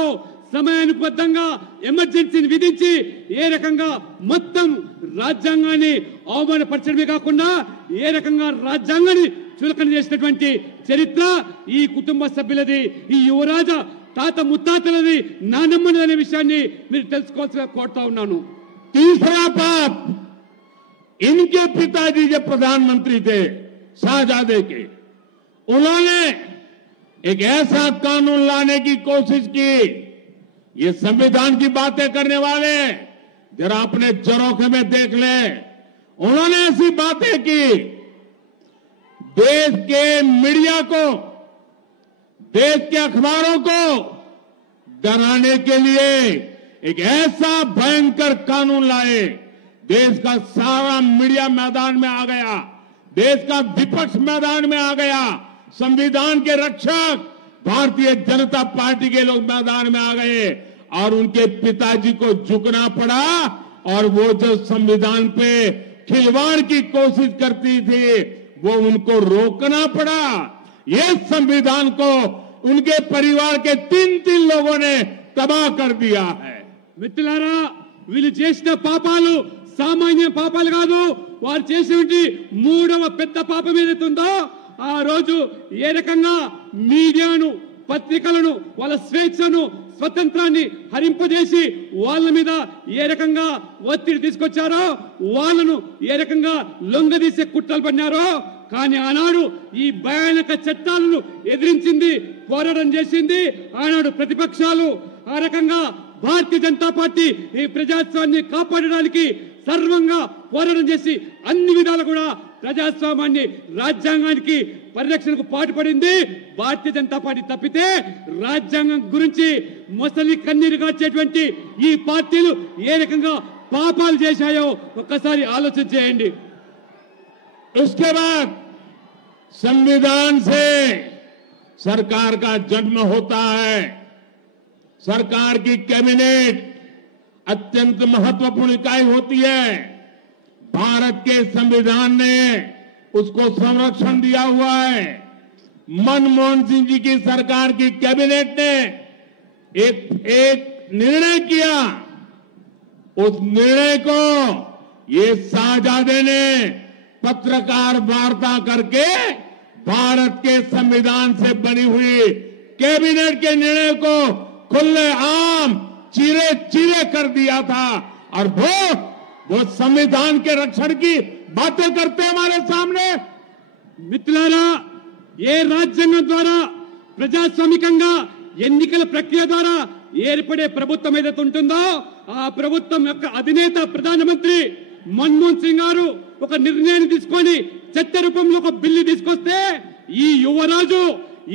సమయానుబద్ధంగా ఎమర్జెన్సీని విధించి ఏ రకంగా మొత్తం రాజ్యాంగాన్ని అవమానపరచడమే కాకుండా ఏ రకంగా రాజ్యాంగాన్ని చులకన చేసినటువంటి చరిత్ర ఈ కుటుంబ సభ్యులది, ఈ యువరాజ తాత ముత్తాతలది, నానమ్మది అనే విషయాన్ని మీరు తెలుసుకోవాల్సిగా కోరుతా ఉన్నాను. तीसरा पाप, इनके पिताजी जब प्रधानमंत्री थे शाहजादे के, उन्होंने एक ऐसा कानून लाने की कोशिश की. ये संविधान की बातें करने वाले जरा अपने झरोखे में देख ले. उन्होंने ऐसी बातें की, देश के मीडिया को, देश के अखबारों को डराने के लिए एक ऐसा भयंकर कानून लाए देश का सारा मीडिया मैदान में आ गया, देश का विपक्ष मैदान में आ गया, संविधान के रक्षक भारतीय जनता पार्टी के लोग मैदान में आ गए और उनके पिताजी को झुकना पड़ा और वो जो संविधान पे खिलवाड़ की कोशिश करती थी वो उनको रोकना पड़ा। ये संविधान को उनके परिवार के 3 लोगों ने तबाह कर दिया है। మిత్రులారా, వీళ్ళు చేసిన పాపాలు సామాన్య పాపాలు కాదు. వారు చేసినటువంటి 3వ పెద్ద పాపం ఏదైతుందో ఆ రోజు ఏ రకంగా మీడియాను, పత్రికలను, వాళ్ళ స్వేచ్ఛను, స్వతంత్రాన్ని హరింపజేసి వాళ్ళ మీద ఏ రకంగా ఒత్తిడి తీసుకొచ్చారో, వాళ్ళను ఏ రకంగా లొంగదీసే కుట్రలు పన్నారో, కానీ ఆనాడు ఈ భయానక చట్టాలను ఎదిరించింది, పోరాటం చేసింది ఆనాడు ప్రతిపక్షాలు. ఆ రకంగా భారతీయ జనతా పార్టీ ఈ ప్రజాస్వామ్యాన్ని కాపాడడానికి సర్వంగా పోరాటం చేసి అన్ని విధాలు కూడా ప్రజాస్వామ్యాన్ని, రాజ్యాంగానికి పరిరక్షణకు పాటుపడింది భారతీయ జనతా పార్టీ. తప్పితే రాజ్యాంగం గురించి మొసలి కన్నీరు గార్చేటువంటి ఈ పార్టీలు ఏ రకంగా పాపాలు చేశాయో ఒక్కసారి ఆలోచన చేయండి. उसके बाद संविधान से सरकार का जन्म होता है। सरकार की कैबिनेट अत्यंत महत्वपूर्ण इकाई होती है। भारत के संविधान ने उसको संरक्षण दिया हुआ है। मनमोहन सिंह जी की सरकार की कैबिनेट ने एक निर्णय किया। उस निर्णय को ये शाहजादे ने पत्रकार वार्ता करके भारत के संविधान से बनी हुई कैबिनेट के निर्णय को खुले आम चीरे चीरे कर दिया था और वो संविधान के रक्षण की बातें करते हमारे सामने। మిత్రులారా, ఏ రాజ్యాంగం ద్వారా ప్రజాస్వామికంగా ఎన్నికల ప్రక్రియ ద్వారా ఏర్పడే ప్రభుత్వం ఏదైతే ఉంటుందో ఆ ప్రభుత్వం యొక్క అధినేత ప్రధానమంత్రి మన్మోహన్ సింగ్ గారు ఒక నిర్ణయాన్ని తీసుకొని చట్ట రూపంలో ఒక బిల్లు తీసుకొస్తే ఈ యువరాజు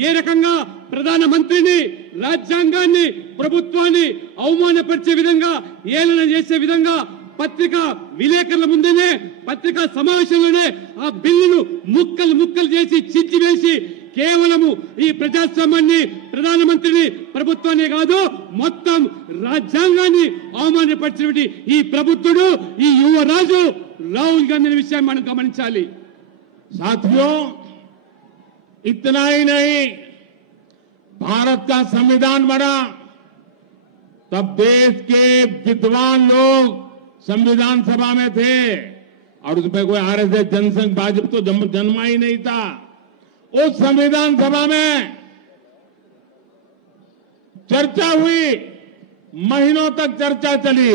ఏ రకంగా ప్రధానమంత్రిని, రాజ్యాంగాన్ని, ప్రభుత్వాన్ని అవమానపరిచే విధంగా, ఏలన చేసే విధంగా పత్రికా విలేకరుల ముందేనే, పత్రికా సమావేశంలోనే ఆ బిల్లును ముక్కలు ముక్కలు చేసి చించివేసి కేవలము ఈ ప్రజాస్వామ్యాన్ని, ప్రధానమంత్రిని, ప్రభుత్వాన్ని కాదు మొత్తం రాజ్యాంగాన్ని అవమానపరిచినటువంటి ఈ ప్రభుత్వుడు, ఈ యువరాజు రాహుల్ గాంధీ అనే విషయాన్ని మనం గమనించాలి. साथियों, इतना ही नहीं, भारत का संविधान बना तब देश के विद्वान लोग संविधान सभा में थे और उसमें कोई आरएसएस जनसंघ भाजपा तो जन्मा ही नहीं था। उस संविधान सभा में चर्चा हुई, महीनों तक चर्चा चली।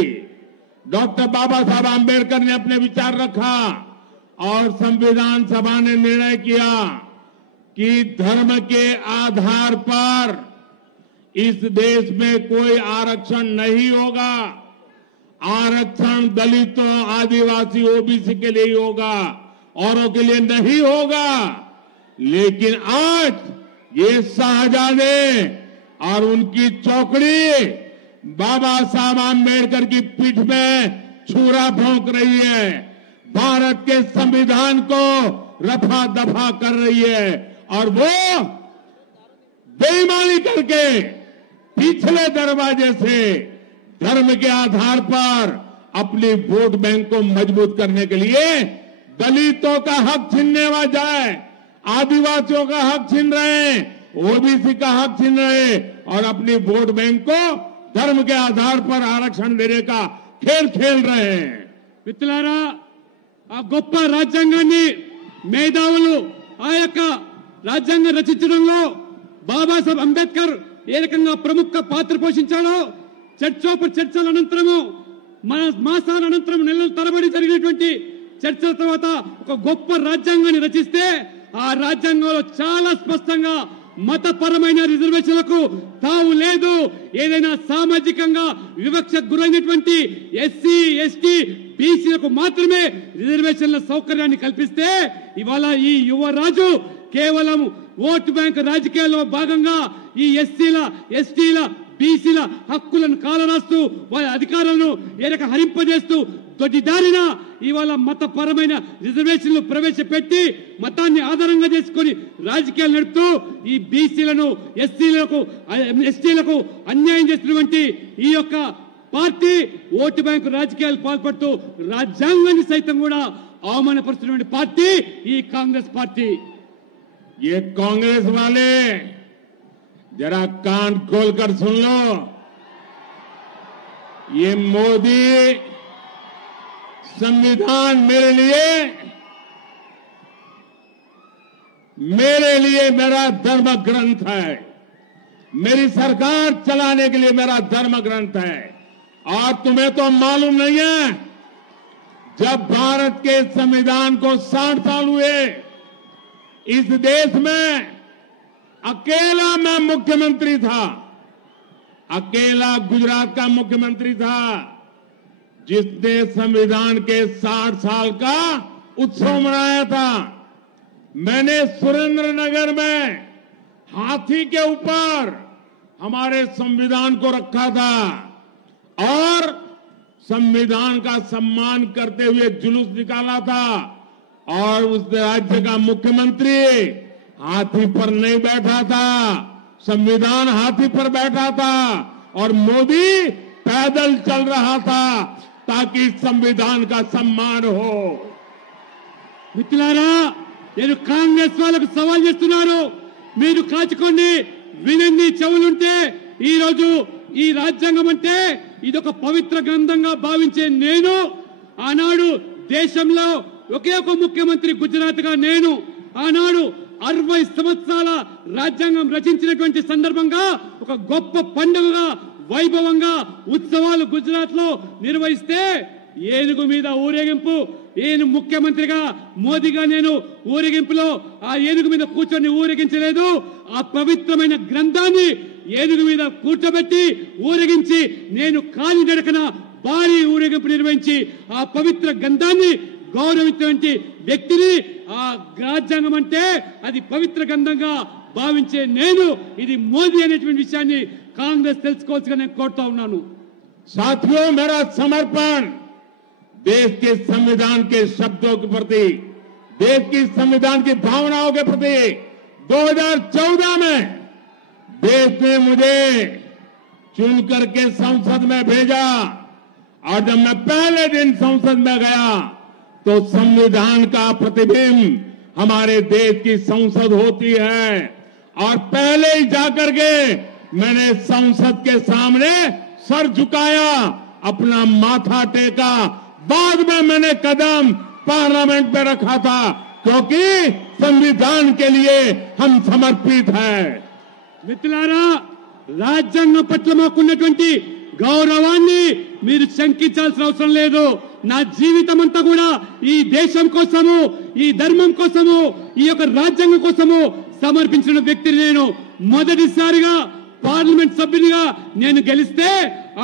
डॉक्टर बाबा साहब आंबेडकर ने अपने विचार रखा और संविधान सभा ने निर्णय किया कि धर्म के आधार पर इस देश में कोई आरक्षण नहीं होगा। आरक्षण दलितों, आदिवासी, ओबीसी के लिए ही होगा, औरों के लिए नहीं होगा। लेकिन आज ये शाहजादे और उनकी चौकड़ी बाबा साहब आंबेडकर की पीठ में छुरा भोंक रही है, भारत के संविधान को रफा दफा कर रही है और वो बेईमानी करके पिछले दरवाजे से धर्म के आधार पर अपनी वोट बैंक को मजबूत करने के लिए दलितों का हक छीनने जाए, आदिवासियों का हक छीन रहे हैं, ओबीसी का हक छीन रहे हैं और अपनी वोट बैंक को धर्म के आधार पर आरक्षण देने का खेल खेल रहे हैं। మిత్రులారా, ఆ గొప్ప రాజ్యాంగాన్ని మేధావులు ఆ యొక్క రాజ్యాంగం రచించడంలో బాబాసాహెబ్ అంబేద్కర్ ఏ రకంగా ప్రముఖ పాత్ర పోషించాడో చర్చోపర్ చర్చల అనంతరము, మాసాల అనంతరం నెలల తరబడి జరిగినటువంటి చర్చల తర్వాత ఒక గొప్ప రాజ్యాంగాన్ని రచిస్తే ఆ రాజ్యాంగంలో చాలా స్పష్టంగా మతపరమైన రిజర్వేషన్లకు తావు లేదు. ఏదైనా సామాజికంగా వివక్షకు గురైనటువంటి ఎస్సీ, ఎస్టీ, బీసీలకు మాత్రమే రిజర్వేషన్ల సౌకర్యాన్ని కల్పిస్తే ఇవాళ ఈ యువరాజు కేవలం ఓటు బ్యాంక్ రాజకీయాల్లో భాగంగా ఈ ఎస్సీల, ఎస్టీల బీసీల హక్కులను కాలరాస్తూ వాళ్ళ అధికారాలను ఏరక హరింపజేస్తూ దొడ్డిదారిన ఇవాళ మతపరమైన రిజర్వేషన్లు ప్రవేశపెట్టి మతాన్ని ఆధారంగా చేసుకొని రాజకీయాలు నడుపుతూ ఈ బీసీలను ఎస్టీలకు అన్యాయం చేస్తున్నటువంటి ఈ యొక్క పార్టీ ఓటు బ్యాంకు రాజకీయాలు పాల్పడుతూ రాజ్యాంగాన్ని సైతం కూడా అవమానపరుస్తున్నటువంటి పార్టీ ఈ కాంగ్రెస్ పార్టీ। ये कांग्रेस वाले जरा कान खोलकर सुन लो, ये मोदी संविधान मेरे लिए मेरा धर्म ग्रंथ है, मेरी सरकार चलाने के लिए मेरा धर्म ग्रंथ है। और तुम्हें तो मालूम नहीं है, जब भारत के संविधान को 60 साल हुए, इस देश में अकेला मैं मुख्यमंत्री था, अकेला गुजरात का मुख्यमंत्री था जिसने संविधान के 60 साल का उत्सव मनाया था। मैंने सुरेंद्रनगर में हाथी के ऊपर हमारे संविधान को रखा था और संविधान का सम्मान करते हुए जुलूस निकाला था। और उस राज्य का मुख्यमंत्री हाथी पर नहीं बैठा था, संविधान हाथी पर बैठा था और मोदी पैदल चल रहा था ताकि संविधान का सम्मान हो। మిత్రులారా, నేను కాంగ్రెస్ వాళ్ళకు సవాల్ చేస్తున్నాను, మీరు కాచుకోండి, వినండి, చెవులుంటే ఈ రోజు ఈ రాజ్యాంగం అంటే ఇదొక పవిత్ర గ్రంథంగా భావించే నేను ఆనాడు దేశంలో ఒకే ఒక ముఖ్యమంత్రి గుజరాత్ గా నేను ఆనాడు 60 సంవత్సరాల రాజ్యాంగం రచించినటువంటి సందర్భంగా ఒక గొప్ప పండుగగా వైభవంగా ఉత్సవాలు గుజరాత్ లో నిర్వహిస్తే ఏనుగు మీద ఊరేగింపు, నేను ముఖ్యమంత్రిగా మోదీగా నేను ఊరేగింపులో ఆ ఏనుగు మీద కూర్చొని ఊరేగించలేదు, ఆ పవిత్రమైన గ్రంథాన్ని ఏనుగు మీద కూర్చోబెట్టి ఊరేగించి నేను కాలినడకన భారీ ఊరేగింపు నిర్వహించి ఆ పవిత్ర గ్రంథాన్ని గౌరవించేటువంటి వ్యక్తిని, ఆ రాజ్యాంగం అంటే అది పవిత్ర గ్రంథంగా భావించే నేను ఇది మోదీ అనేటువంటి విషయాన్ని కాంగ్రెస్ తెలుసుకోవాల్సిగా నేను కోరుతా ఉన్నాను। साथियों, मेरा समर्पण देश के संविधान के शब्दों के प्रति, देश की संविधान की भावनाओं के प्रति 2014 में देश ने मुझे चुन करके संसद में भेजा और जब मैं पहले दिन संसद में गया तो संविधान का प्रतिबिंब हमारे देश की संसद होती है और पहले ही जाकर के मैंने संसद के सामने सर झुकाया, अपना माथा टेका, बाद में मैंने कदम पार्लियामेंट में रखा था क्योंकि संविधान के लिए हम समर्पित हैं। మిత్రులారా, రాజ్యాంగం పట్ల మాకున్నటువంటి గౌరవాన్ని మీరు శంకించాల్సిన అవసరం లేదు। నా జీవితం అంతా కూడా ఈ దేశం కోసము, ఈ ధర్మం కోసము, ఈ యొక్క రాజ్యాంగం కోసము సమర్పించిన వ్యక్తిని నేను। మొదటిసారిగా పార్లమెంట్ సభ్యునిగా నేను గెలిస్తే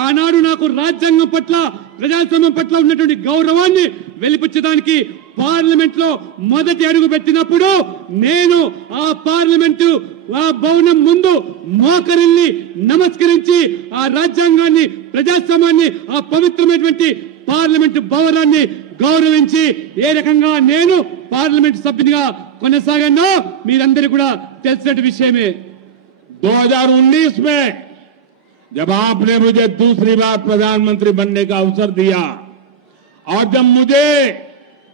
ఆనాడు నాకు రాజ్యాంగం పట్ల, ప్రజాస్వామ్యం పట్ల ఉన్నటువంటి గౌరవాన్ని వెలిపించడానికి పార్లమెంట్ లో మొదటి అడుగు పెట్టినప్పుడు నేను ఆ పార్లమెంటు ఆ భవనం ముందు మోకరిల్లి నమస్కరించి ఆ రాజ్యాంగాన్ని, ప్రజాస్వామ్యాన్ని, ఆ పవిత్రమైనటువంటి పార్లమెంటు భవనాన్ని గౌరవించి ఏ రకంగా నేను పార్లమెంట్ సభ్యునిగా కొనసాగానో మీరందరూ కూడా తెలిసిన విషయమే। 2019 में जब आपने मुझे दूसरी बार प्रधानमंत्री बनने का अवसर दिया और जब मुझे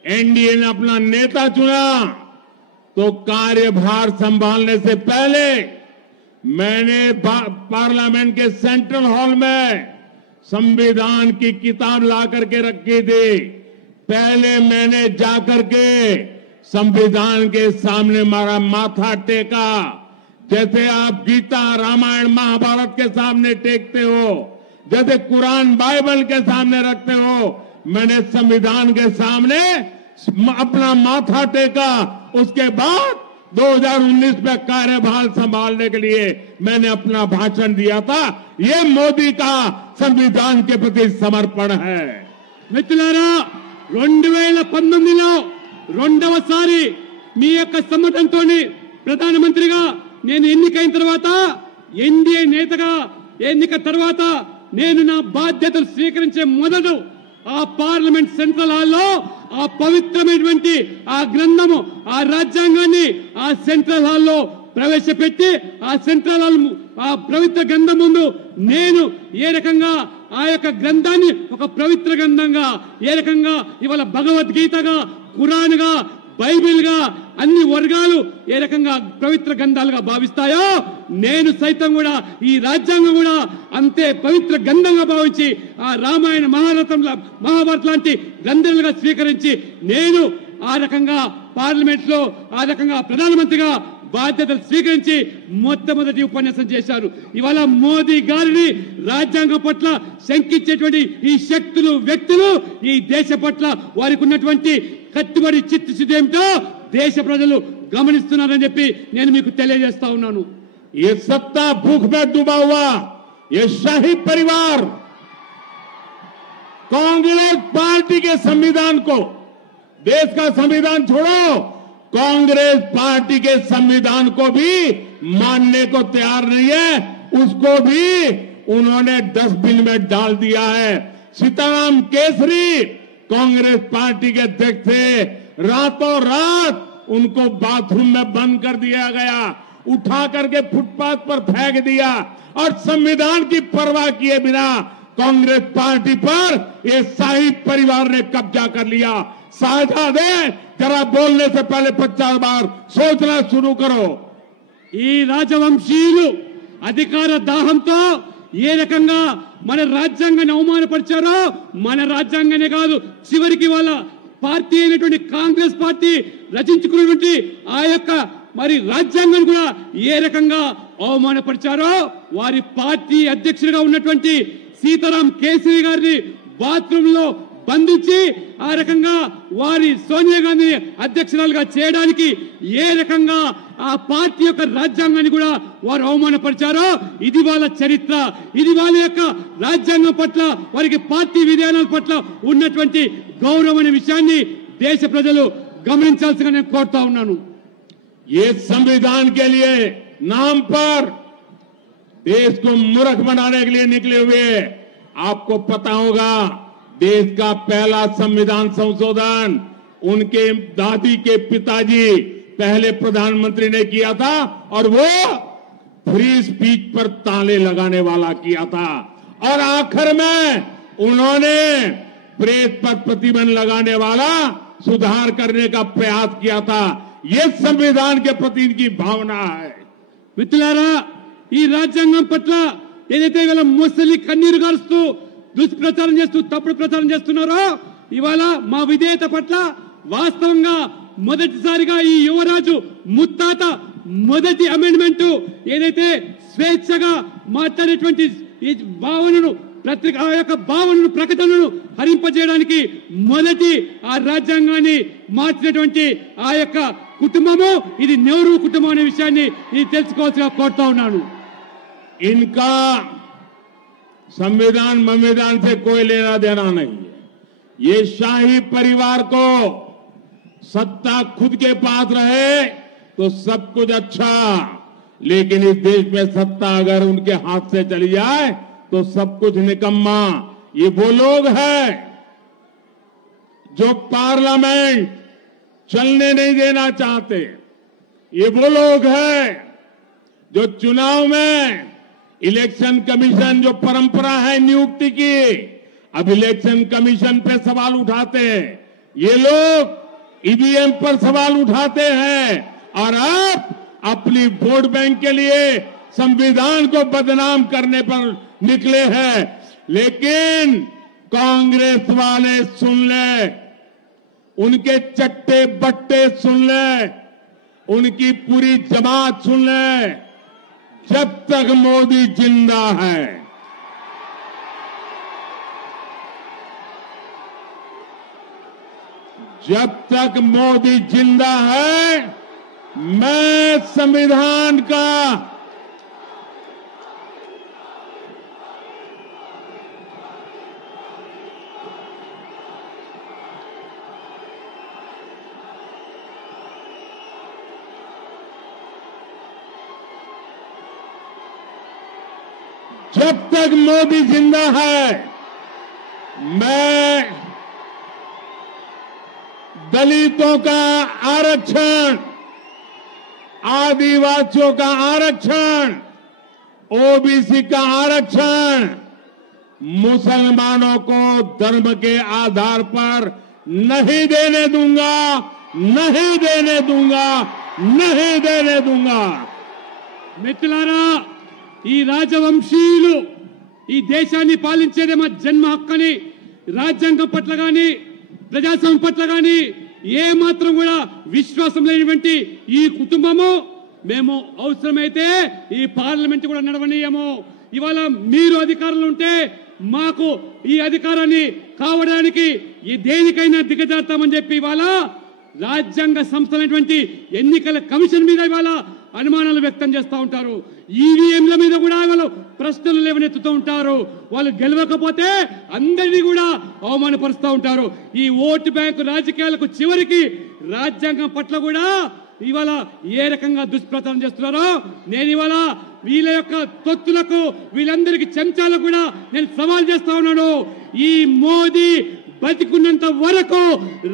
एनडीए ने अपना नेता चुना तो कार्यभार संभालने से पहले मैंने पार्लियामेंट के सेंट्रल हॉल में संविधान की किताब ला करके रखी थी। पहले मैंने जाकर के संविधान के सामने मारा माथा टेका, जैसे आप गीता, रामायण, महाभारत के सामने टेकते हो, जैसे कुरान, बाइबल के सामने रखते हो, मैंने संविधान के सामने अपना माथा टेका। उसके बाद 2019 में कार्यभार संभालने के लिए मैंने अपना भाषण दिया था। ये मोदी का संविधान के प्रति समर्पण है। మిత్రులారా, 2019లో రెండవసారి మీ యొక్క సమర్థంతో ప్రధానమంత్రిగా నేను ఎన్నికైన తర్వాత ఎన్డీఏ నేతగా ఎన్నిక తర్వాత నేను నా బాధ్యతలు స్వీకరించే మొదలు ఆ పార్లమెంట్ సెంట్రల్ హాల్లో ఆ పవిత్రమైనటువంటి ఆ గ్రంథము ఆ రాజ్యాంగాన్ని ఆ సెంట్రల్ హాల్లో ప్రవేశపెట్టి ఆ సెంట్రల్ హాల్ ఆ పవిత్ర గ్రంథం ముందు నేను ఏ రకంగా ఆ యొక్క గ్రంథాన్ని ఒక పవిత్ర గ్రంథంగా ఏ రకంగా ఇవాళ భగవద్గీతగా ఖురాన్గా బైబిల్గా అన్ని వర్గాలు ఏ రకంగా పవిత్ర గ్రంథాలుగా భావిస్తాయో నేను సైతం కూడా ఈ రాజ్యాంగం కూడా అంతే పవిత్ర గ్రంథంగా భావించి ఆ రామాయణ మహాభారత లాంటి గ్రంథాలుగా స్వీకరించి నేను ఆ రకంగా పార్లమెంట్ లో ఆ రకంగా ప్రధానమంత్రిగా బాధ్యతలు స్వీకరించి మొట్టమొదటి ఉపన్యాసం చేశారు. ఇవాళ మోదీ గారిని రాజ్యాంగం పట్ల శంకించేటువంటి ఈ శక్తులు వ్యక్తులు ఈ దేశ పట్ల వారికి ఉన్నటువంటి కట్టుబడి చిత్తశుద్ధి ఏమిటో దేశ ప్రజలు గమనిస్తున్నారని చెప్పి నేను మీకు తెలియజేస్తా ఉన్నాను. ये सत्ता भूख में डूबा हुआ ये शाही परिवार कांग्रेस पार्टी के संविधान को, देश का संविधान छोड़ो, कांग्रेस पार्टी के संविधान को भी मानने को तैयार नहीं है. उसको भी उन्होंने डस्टबिन में डाल दिया है. सीताराम केसरी कांग्रेस पार्टी के अध्यक्ष थे, रातों रात उनको बाथरूम में बंद कर दिया गया, उठा करके फुटपाथ पर फेंक दिया और संविधान की परवाह किए बिना कांग्रेस पार्टी पर ये शाही परिवार ने कब्जा कर लिया. साझादे जरा बोलने से पहले 50 बार सोचना शुरू करो. ఈ రాజవంశీయులు అధికార దాహంతో ఏ రకంగా మన రాజ్యాంగాన్ని అవమానపరిచారో మన రాజ్యాంగానే కాదు చివరికి వాళ్ళ పార్టీ అయినటువంటి కాంగ్రెస్ పార్టీ రచించుకున్నటువంటి ఆ యొక్క మరి రాజ్యాంగాన్ని కూడా ఏ రకంగా అవమానపరిచారో వారి పార్టీ అధ్యక్షుడిగా ఉన్నటువంటి సీతారాం కేసరి గారిని బాత్రూమ్ లో బంధించి ఆ రకంగా వారి సోనియా గాంధీ అధ్యక్షురాలుగా చేయడానికి ఏ రకంగా ఆ పార్టీ యొక్క రాజ్యాంగాన్ని కూడా వారు అవమానపరిచారో ఇది వాళ్ళ చరిత్ర, ఇది వాళ్ళ యొక్క రాజ్యాంగం పట్ల వారికి పార్టీ విధానాల పట్ల ఉన్నటువంటి గౌరవం అనే విషయాన్ని దేశ ప్రజలు గమనించాల్సిగా నేను కోరుతా ఉన్నాను. ये संविधान के लिए नाम पर देश को मूर्ख बनाने के लिए निकले हुए. आपको पता होगा देश का पहला संविधान संशोधन उनके दादी के पिताजी पहले प्रधानमंत्री ने किया था और वो फ्री स्पीच पर ताले लगाने वाला किया था और आखिर में उन्होंने प्रेस पर प्रतिबंध लगाने वाला सुधार करने का प्रयास किया था. ये संविधान के प्रति इनकी भावना है. మిత్రులారా ఈ రాజ్యాంగం పట్ల ఏదైతే ఇవాళ ముసలి కన్నీరు గారుస్తూ దుష్ప్రచారం చేస్తూ తప్పుడు ప్రచారం చేస్తున్నారో ఇవాళ మా విధేయత పట్ల వాస్తవంగా మొదటిసారిగా ఈ యువరాజు ముత్తాత మొదటి అమెండ్మెంట్ ఏదైతే స్వేచ్ఛగా మాట్లాడేటువంటి ఈ భావనను పత్రిక ఆ యొక్క భావనను ప్రకటనను హరింపజేయడానికి మొదటి ఆ రాజ్యాంగాన్ని మార్చినటువంటి ఆ యొక్క కుటుంబము ఇది నెహ్రూ కుటుంబం అనే విషయాన్ని ఇది తెలుసుకోవాల్సిగా కోరుతా ఉన్నాను. इनका संविधान से कोई लेना देना नहीं है. ये शाही परिवार को सत्ता खुद के पास रहे तो सब कुछ अच्छा, लेकिन इस देश में सत्ता अगर उनके हाथ से चली जाए तो सब कुछ निकम्मा. ये वो लोग हैं जो पार्लियामेंट चलने नहीं देना चाहते. ये वो लोग हैं जो चुनाव में इलेक्शन कमीशन जो परंपरा है नियुक्ति की, अब इलेक्शन कमीशन पे सवाल उठाते हैं. ये लोग ईवीएम पर सवाल उठाते हैं और अब अपनी वोट बैंक के लिए संविधान को बदनाम करने पर निकले हैं. लेकिन कांग्रेस वाले सुन ले, उनके चट्टे बट्टे सुन ले, उनकी पूरी जमात सुन ले. जब तक मोदी जिंदा है, जब तक मोदी जिंदा है, मैं संविधान का जब जब तक मोदी जिंदा है मैं दलितों का आरक्षण, आदिवासियों का आरक्षण, ओबीसी का आरक्षण, मुसलमानों को धर्म के आधार पर नहीं देने दूंगा, नहीं देने दूंगा, नहीं देने दूंगा। మిత్రులారా, ఈ రాజవంశీయులు ఈ దేశాన్ని పాలించేదే మా జన్మ హక్కని, రాజ్యాంగం పట్ల గాని ప్రజాస్వామ్యం పట్ల గాని ఏ మాత్రం కూడా విశ్వాసం లేనివంటి ఈ కుటుంబము మేము అవసరమైతే ఈ పార్లమెంట్ కూడా నడవనీయము. ఇవాళ మీరు అధికారంలో ఉంటే మాకు ఈ అధికారాన్ని కావడానికి ఈ దేనికైనా దిగజారుతామని చెప్పి ఇవాళ రాజ్యాంగ సంస్థలైనటువంటి ఎన్నికల కమిషన్ మీద ఇవాళ అనుమానాలు వ్యక్తం చేస్తూ ఉంటారు. ఈవీఎంల మీద కూడా వాళ్ళు ప్రశ్నలు లేవనెత్తుతూ ఉంటారు. వాళ్ళు గెలవకపోతే అందరినీ కూడా అవమానపరుస్తూ ఉంటారు. ఈ ఓటు బ్యాంకు రాజకీయాలకు చివరికి రాజ్యాంగం పట్ల కూడా ఇవాళ ఏ రకంగా దుష్ప్రచారం చేస్తున్నారో నేను ఇవాళ వీళ్ళ యొక్క తొత్తులకు వీళ్ళందరికీ చెంచాలకు కూడా నేను సవాల్ చేస్తా ఉన్నాను. ఈ మోదీ బతికున్నంత వరకు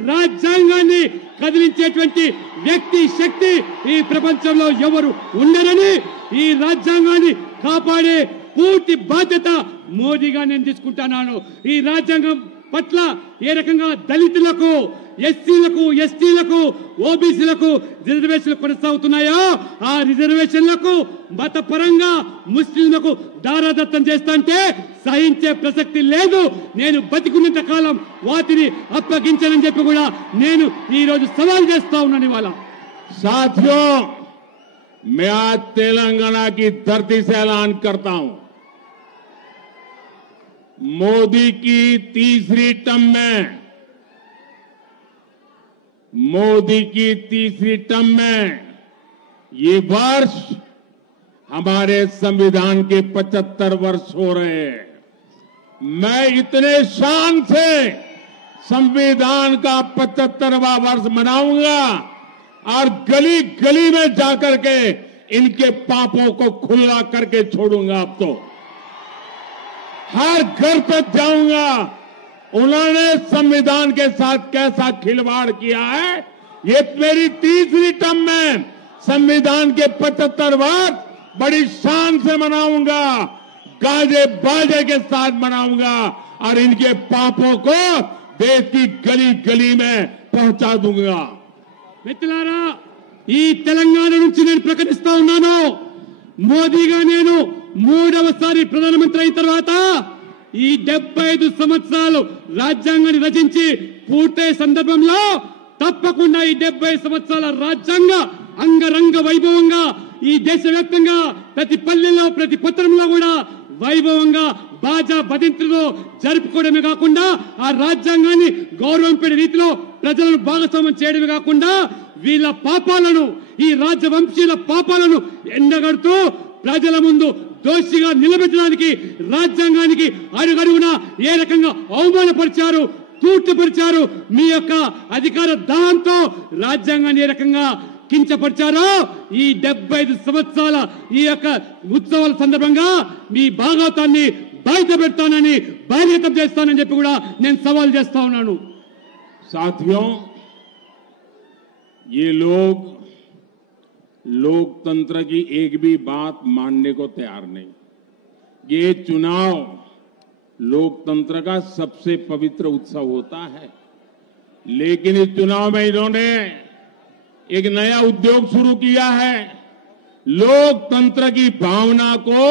రాజ్యాంగాన్ని కదిలించేటువంటి వ్యక్తి శక్తి ఈ ప్రపంచంలో ఎవరు ఉండరని, ఈ రాజ్యాంగాన్ని కాపాడే పూర్తి బాధ్యత మోదీగా నేను తీసుకుంటున్నాను. ఈ రాజ్యాంగం పట్ల ఏ రకంగా దళితులకు, ఎస్సీలకు, ఎస్టీలకు, ఓబీసీలకు రిజర్వేషన్లు కొనసాగుతున్నాయో ఆ రిజర్వేషన్లకు మతపరంగా ముస్లింలకు దారాదత్తం చేస్తాంటే సహించే ప్రసక్తి లేదు. నేను బతికున్నంత కాలం వాటిని అప్పగించనని చెప్పి కూడా నేను ఈ రోజు సవాల్ చేస్తా ఉన్నాను. ఇవాళ साथियों, मैं आज तेलंगाना की धरती से ऐलान करता हूं, मोदी की तीसरी टर्म में, मोदी की तीसरी टर्म में ये वर्ष हमारे संविधान के 75 वर्ष हो रहे हैं। मैं इतने शान से संविधान का 75वां वर्ष मनाऊंगा और गली गली में जाकर के इनके पापों को खुला करके छोड़ूंगा। अब तो हर घर तक जाऊंगा, उन्होंने संविधान के साथ कैसा खिलवाड़ किया है। ये मेरी तीसरी टर्म में संविधान के 75 वर्ष बड़ी शान से मनाऊंगा, गाजे बाजे के साथ मनाऊंगा और इनके पापों को देश की गली गली में पहुंचा दूंगा। మిత్రులారా, ఈ తెలంగాణ నుంచి నేను ప్రకటిస్తా ఉన్నాను, మోదీగా నేను మూడవసారి ప్రధానమంత్రి అయిన తర్వాత ఈ 75 సంవత్సరాలు రాజ్యాంగాన్ని రచించి పూర్తయ్యే సందర్భంలో తప్పకుండా ఈ 70 సంవత్సరాల రాజ్యాంగ అంగరంగ వైభవంగా ఈ దేశవ్యాప్తంగా ప్రతి పల్లెల్లో ప్రతి పట్టణంలో కూడా వైభవంగా బాజా బదింతులతో జరుపుకోవడమే కాకుండా ఆ రాజ్యాంగాన్ని గౌరవంపడే రీతిలో ప్రజలను భాగస్వామ్యం చేయడమే కాకుండా వీళ్ళ పాపాలను, ఈ రాజవంశీయుల పాపాలను ఎండగడుతూ ప్రజల ముందు దోషిగా నిలబెట్టడానికి రాజ్యాంగానికి అడుగడుగునా ఏ రకంగా అవమానపరిచారు, తూర్చుపరిచారు, మీ యొక్క అధికార దాహంతో రాజ్యాంగాన్ని ఏ రకంగా కించపరిచారో ఈ 75 సంవత్సరాల ఈ యొక్క ఉత్సవాల సందర్భంగా మీ భాగవతాన్ని బయట పెడతానని, బహిర్గతం చేస్తానని చెప్పి కూడా నేను సవాల్ చేస్తా ఉన్నాను. साथियों, ये लोग लोकतंत्र की एक भी बात मानने को तैयार नहीं। ये चुनाव लोकतंत्र का सबसे पवित्र उत्सव होता है, लेकिन इस चुनाव में इन्होंने एक नया उद्योग शुरू किया है। लोकतंत्र की भावना को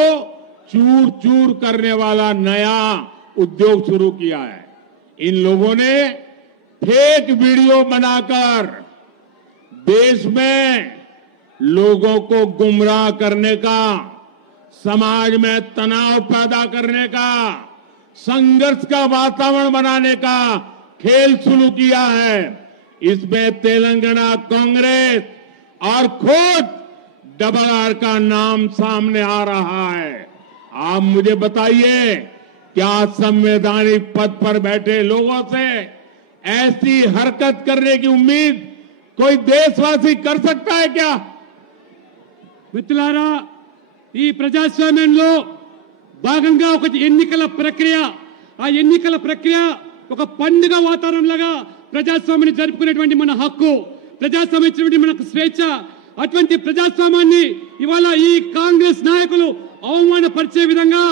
चूर चूर करने वाला नया उद्योग शुरू किया है। इन लोगों ने फेक वीडियो बनाकर देश में लोगों को गुमराह करने का, समाज में तनाव पैदा करने का, संघर्ष का वातावरण बनाने का खेल शुरू किया है। इसमें तेलंगाना कांग्रेस और खुद डबल आर का नाम सामने आ रहा है। आप मुझे बताइए, क्या संवैधानिक पद पर बैठे लोगों से ऐसी हरकत करने की उम्मीद कोई देशवासी कर सकता है क्या? మిత్రులారా, ఈ ప్రజాస్వామ్యంలో భాగంగా ఒక ఎన్నికల ప్రక్రియ, ఆ ఎన్నికల ప్రక్రియ ఒక పండుగ వాతావరణంలాగా ప్రజాస్వామ్యాన్ని జరుపుకునేటువంటి మన హక్కు, ప్రజాస్వామ్యం ఇచ్చినటువంటి మనకు స్వేచ్ఛ. అటువంటి ప్రజాస్వామ్యాన్ని ఇవాళ ఈ కాంగ్రెస్ నాయకులు అవమానపరిచే విధంగా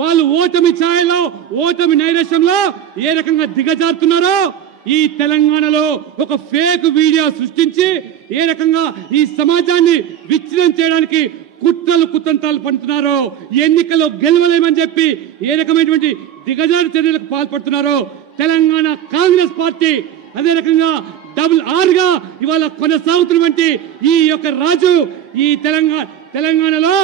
వాళ్ళు ఓటమి ఛాయలో, ఓటమి నైరాశ్యంలో ఏ రకంగా దిగజారుతున్నారో, ఈ తెలంగాణలో ఒక ఫేక్ వీడియో సృష్టించి ఏ రకంగా ఈ సమాజాన్ని విచ్ఛిన్నం చేయడానికి కుట్రలు కుతంత్రాలు పండుతున్నారో, ఎన్నికల్లో గెలవలేమని చెప్పి ఏ రకమైనటువంటి దిగజారు చర్యలకు పాల్పడుతున్నారో తెలంగాణ కాంగ్రెస్ పార్టీ అదే రకంగా RRR గా ఇవాళ కొనసాగుతున్నటువంటి ఈ యొక్క రాజు ఈ తెలంగాణలో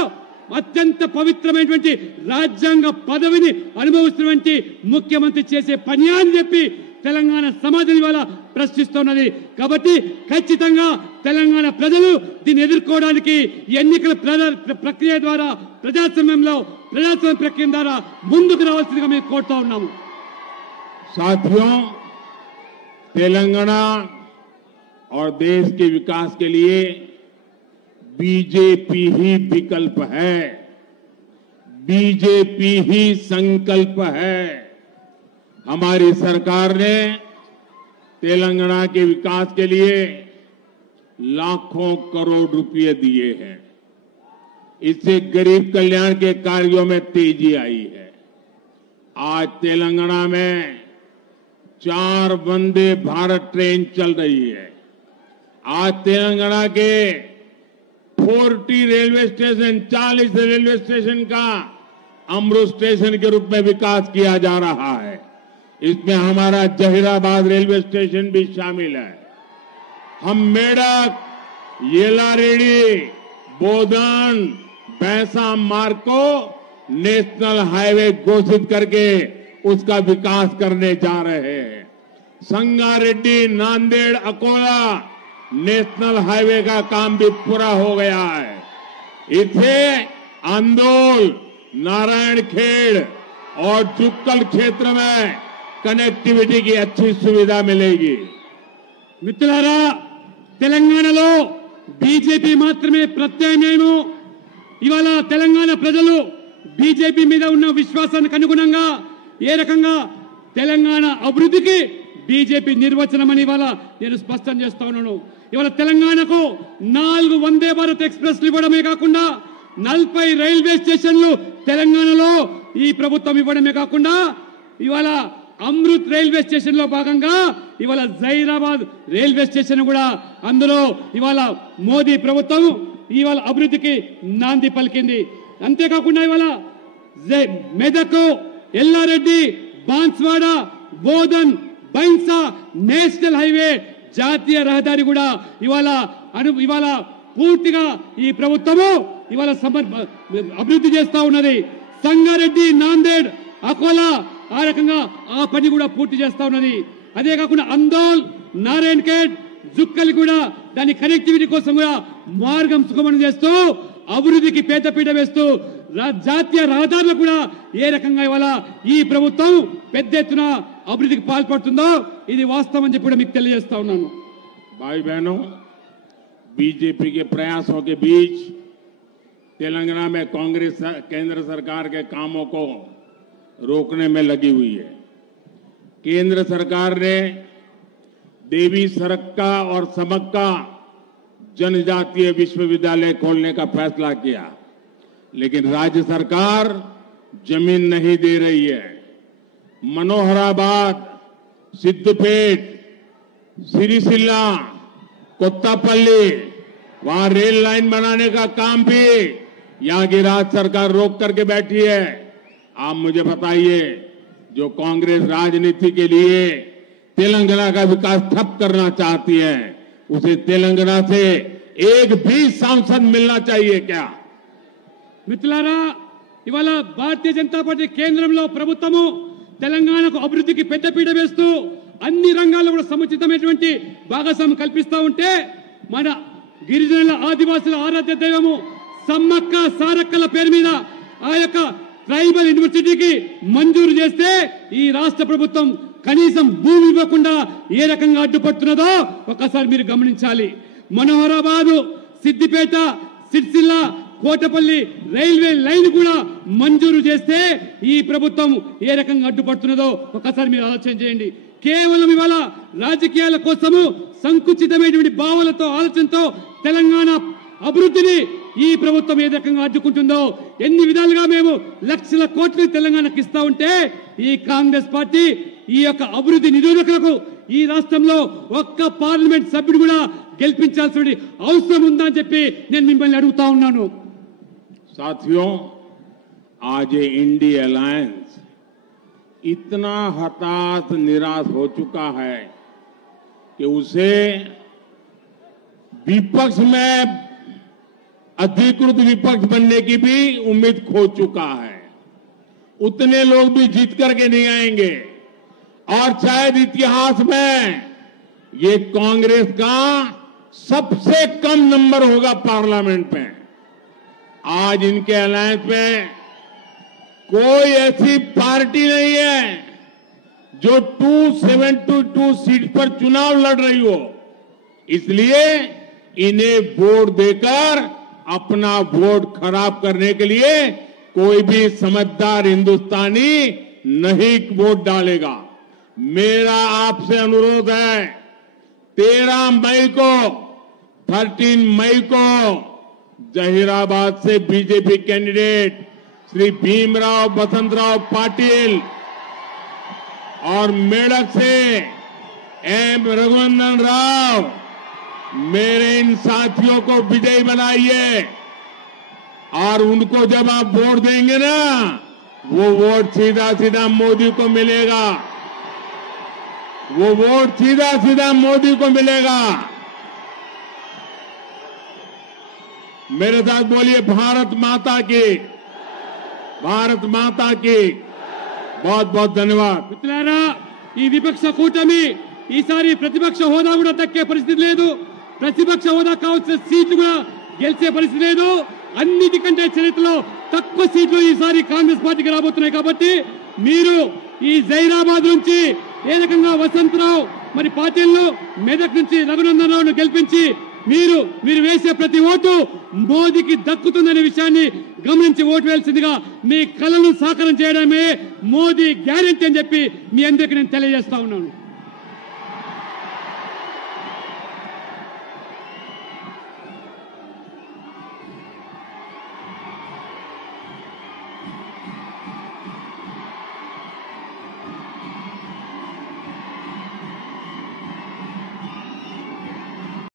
అత్యంత పవిత్రమైనటువంటి రాజ్యాంగ పదవిని అనుభవిస్తున్నటువంటి ముఖ్యమంత్రి చేసే పని అని చెప్పి తెలంగాణ సమాజం ఇవాళ ప్రశ్నిస్తున్నది. కాబట్టి ఖచ్చితంగా తెలంగాణ ప్రజలు దీన్ని ఎదుర్కోవడానికి ఎన్నికల ప్రక్రియ ద్వారా ప్రజాస్వామ్య ప్రక్రియ ద్వారా ముందుకు రావాల్సిందిగా మేము కోరుతా ఉన్నాము. साथियों, तेलंगाना और देश के विकास के लिए बीजेपी ही विकल्प है, बीजेपी ही संकल्प है. हमारी सरकार ने तेलंगाना के विकास के लिए लाखों करोड़ रुपए दिए हैं. इससे गरीब कल्याण के कार्यों में तेजी आई है. आज तेलंगाना में 4 वंदे भारत ट्रेन चल रही है. आज तेलंगाना के 40 रेलवे स्टेशन, 40 रेलवे स्टेशन का अमृत स्टेशन के रूप में विकास किया जा रहा है. इसमें हमारा जहीराबाद रेलवे स्टेशन भी शामिल है. हम मेडक, येलारेडी, बोधन, भैंसा मार्ग को नेशनल हाईवे घोषित करके उसका विकास करने जा रहे हैं. संगारेड्डी, नांदेड़, अकोला नेशनल हाईवे का काम भी पूरा हो गया है. इसे आंदोल, नारायणखेड़ और जुक्कल क्षेत्र में कनेक्टिविटी की अच्छी सुविधा मिलेगी. మిత్రులారా, తెలంగాణలో బీజేపీ మాత్రమే ప్రత్యామ్నాయము. ఇవాళ తెలంగాణ ప్రజలు బీజేపీ మీద ఉన్న విశ్వాసానికి అనుగుణంగా ఏ రకంగా తెలంగాణ అభివృద్ధికి బీజేపీ నిర్వచనం అని ఇవాళ నేను స్పష్టం చేస్తా ఉన్నాను. ఇవాళ తెలంగాణకు 4 వందే భారత్ ఎక్స్ప్రెస్లు ఇవ్వడమే కాకుండా 40 రైల్వే స్టేషన్లు తెలంగాణలో ఈ ప్రభుత్వం ఇవ్వడమే కాకుండా ఇవాళ అమృత్ రైల్వే స్టేషన్ లో భాగంగా ఇవాళ జైరాబాద్ రైల్వే స్టేషన్ కూడా అందులో ఇవాళ మోదీ ప్రభుత్వం ఇవాళ అభివృద్ధికి నాంది పలికింది. అంతేకాకుండా ఇవాళ మెదక్, ఎల్లారెడ్డి, బాన్స్వాడ, బోధన్, బైన్సా నేషనల్ హైవే జాతీయ రహదారి కూడా ఇవాళ పూర్తిగా ఈ ప్రభుత్వము ఇవాళ అభివృద్ధి చేస్తా ఉన్నది. సంగారెడ్డి, నాందేడ్, అకోలా ఆ రకంగా ఆ పని కూడా పూర్తి చేస్తా ఉన్నది. అదే కాకుండా అందోల్, నారాయణఖేడ్, జుక్కల్ కూడా దాని కనెక్టివిటీ కోసం కూడా మార్గం సుగమనం చేస్తూ అభివృద్ధికి పెద్దపీట వేస్తూ జాతీయ రహదారులు కూడా ఏ రకంగా ఇవాళ ఈ ప్రభుత్వం పెద్ద ఎత్తున అభివృద్ధికి పాల్పడుతుందో ఇది వాస్తవం అని చెప్పి కూడా మీకు తెలియజేస్తా ఉన్నాను. भाई बहनों, बीजेपी के प्रयासों के बीच तेलंगाना में कांग्रेस केंद्र सरकार के कामों को रोकने में लगी हुई है. केंद्र सरकार ने देवी सरक्का और समक्का जनजातीय विश्वविद्यालय खोलने का फैसला किया, लेकिन राज्य सरकार जमीन नहीं दे रही है. मनोहराबाद, सिद्धपेट, सिरिसिल्ला, कोत्तापल्ली वहां रेल लाइन बनाने का काम भी यहां की राज्य सरकार रोक करके बैठी है. आप मुझे बताइए, जो कांग्रेस राजनीति के लिए तेलंगाना का विकास ठप करना चाहती है, उसे तेलंगाना से एक भी सांसद मिलना चाहिए क्या? మిత్రులారా, ఇవాళ భారతీయ జనతా పార్టీ కేంద్రంలో ప్రభుత్వము తెలంగాణకు అభివృద్ధికి పెద్దపీట వేస్తూ అన్ని రంగాల్లో కూడా సముచితమైనటువంటి భాగస్వామ్యం కల్పిస్తూ ఉంటే మన గిరిజనుల ఆదివాసుల ఆరాధ్య దైవము సమ్మక్క సారక్కల పేరు మీద ఆ యొక్క ట్రైబల్ యూనివర్సిటీకి మంజూరు చేస్తే ఈ రాష్ట్ర ప్రభుత్వం కనీసం భూమి ఇవ్వకుండా ఏ రకంగా అడ్డుపడుతున్నదో ఒకసారి మీరు గమనించాలి. మనోహరాబాదు, సిద్దిపేట, సిరిసిల్ల, కోటపల్లి రైల్వే లైన్ కూడా మంజూరు చేస్తే ఈ ప్రభుత్వం ఏ రకంగా అడ్డుపడుతున్నదో ఒకసారి మీరు ఆలోచన చేయండి. కేవలం ఇవాళ రాజకీయాల కోసము సంకుచితమైనటువంటి భావాలతో ఆలోచనతో తెలంగాణ అభివృద్ధిని ఈ ప్రభుత్వం ఏ రకంగా అడ్డుకుంటుందో, ఎన్ని విధాలుగా మేము లక్షల కోట్లు తెలంగాణకు ఇస్తా ఉంటే ఈ కాంగ్రెస్ పార్టీ ఈ యొక్క అభివృద్ధి నిరోధకులకు ఈ రాష్ట్రంలో ఒక్క పార్లమెంట్ సభ్యుడు కూడా గెలిపించాల్సిన అవసరం ఉందా అని చెప్పి నేను మిమ్మల్ని అడుగుతా ఉన్నాను. साथियों, आज ये इंडिया अलायंस इतना हताश निराश हो चुका है कि उसे विपक्ष में अधिकृत विपक्ष बनने की भी उम्मीद खो चुका है. उतने लोग भी जीत करके नहीं आएंगे और शायद इतिहास में ये कांग्रेस का सबसे कम नंबर होगा पार्लियामेंट में. आज इनके अलायंस में कोई ऐसी पार्टी नहीं है जो 272 सीट पर चुनाव लड़ रही हो. इसलिए इन्हें वोट देकर अपना वोट खराब करने के लिए कोई भी समझदार हिंदुस्तानी नहीं वोट डालेगा. मेरा आपसे अनुरोध है, 13 मई को जहीराबाद से बीजेपी कैंडिडेट श्री भीमराव बसंतराव पाटिल और मेडक से एम रघुनंदन राव, मेरे इन साथियों को विजयी बनाइए और उनको जब आप वोट देंगे ना, वो वोट सीधा सीधा मोदी को मिलेगा. वो वोट सीधा सीधा मोदी को मिलेगा. मेरे साथ बोलिए भारत माता की, भारत माता की. बहुत बहुत धन्यवाद. మిత్రులారా, ఈ విపక్ష కూటమి ఈసారి ప్రతిపక్ష హోదా కూడా దక్కే పరిస్థితి లేదు. ప్రతిపక్ష హోదా కావాల్సిన సీట్లు కూడా గెలిచే పరిస్థితి లేదు. అన్నిటికంటే చరిత్రలో తక్కువ సీట్లు ఈసారి కాంగ్రెస్ పార్టీకి రాబోతున్నాయి. కాబట్టి మీరు ఈ జైరాబాద్ నుంచి ఏ రకంగా వసంతరావు మరి పార్టీలను మెదక్ నుంచి రఘునందన్ రావును గెలిపించి మీరు వేసే ప్రతి ఓటు మోదీకి దక్కుతుందనే విషయాన్ని గమనించి ఓటు వేయాల్సిందిగా మీ కలను సాకారం చేయడమే మోదీ గ్యారెంటీ అని చెప్పి మీ అందరికీ నేను తెలియజేస్తా ఉన్నాను.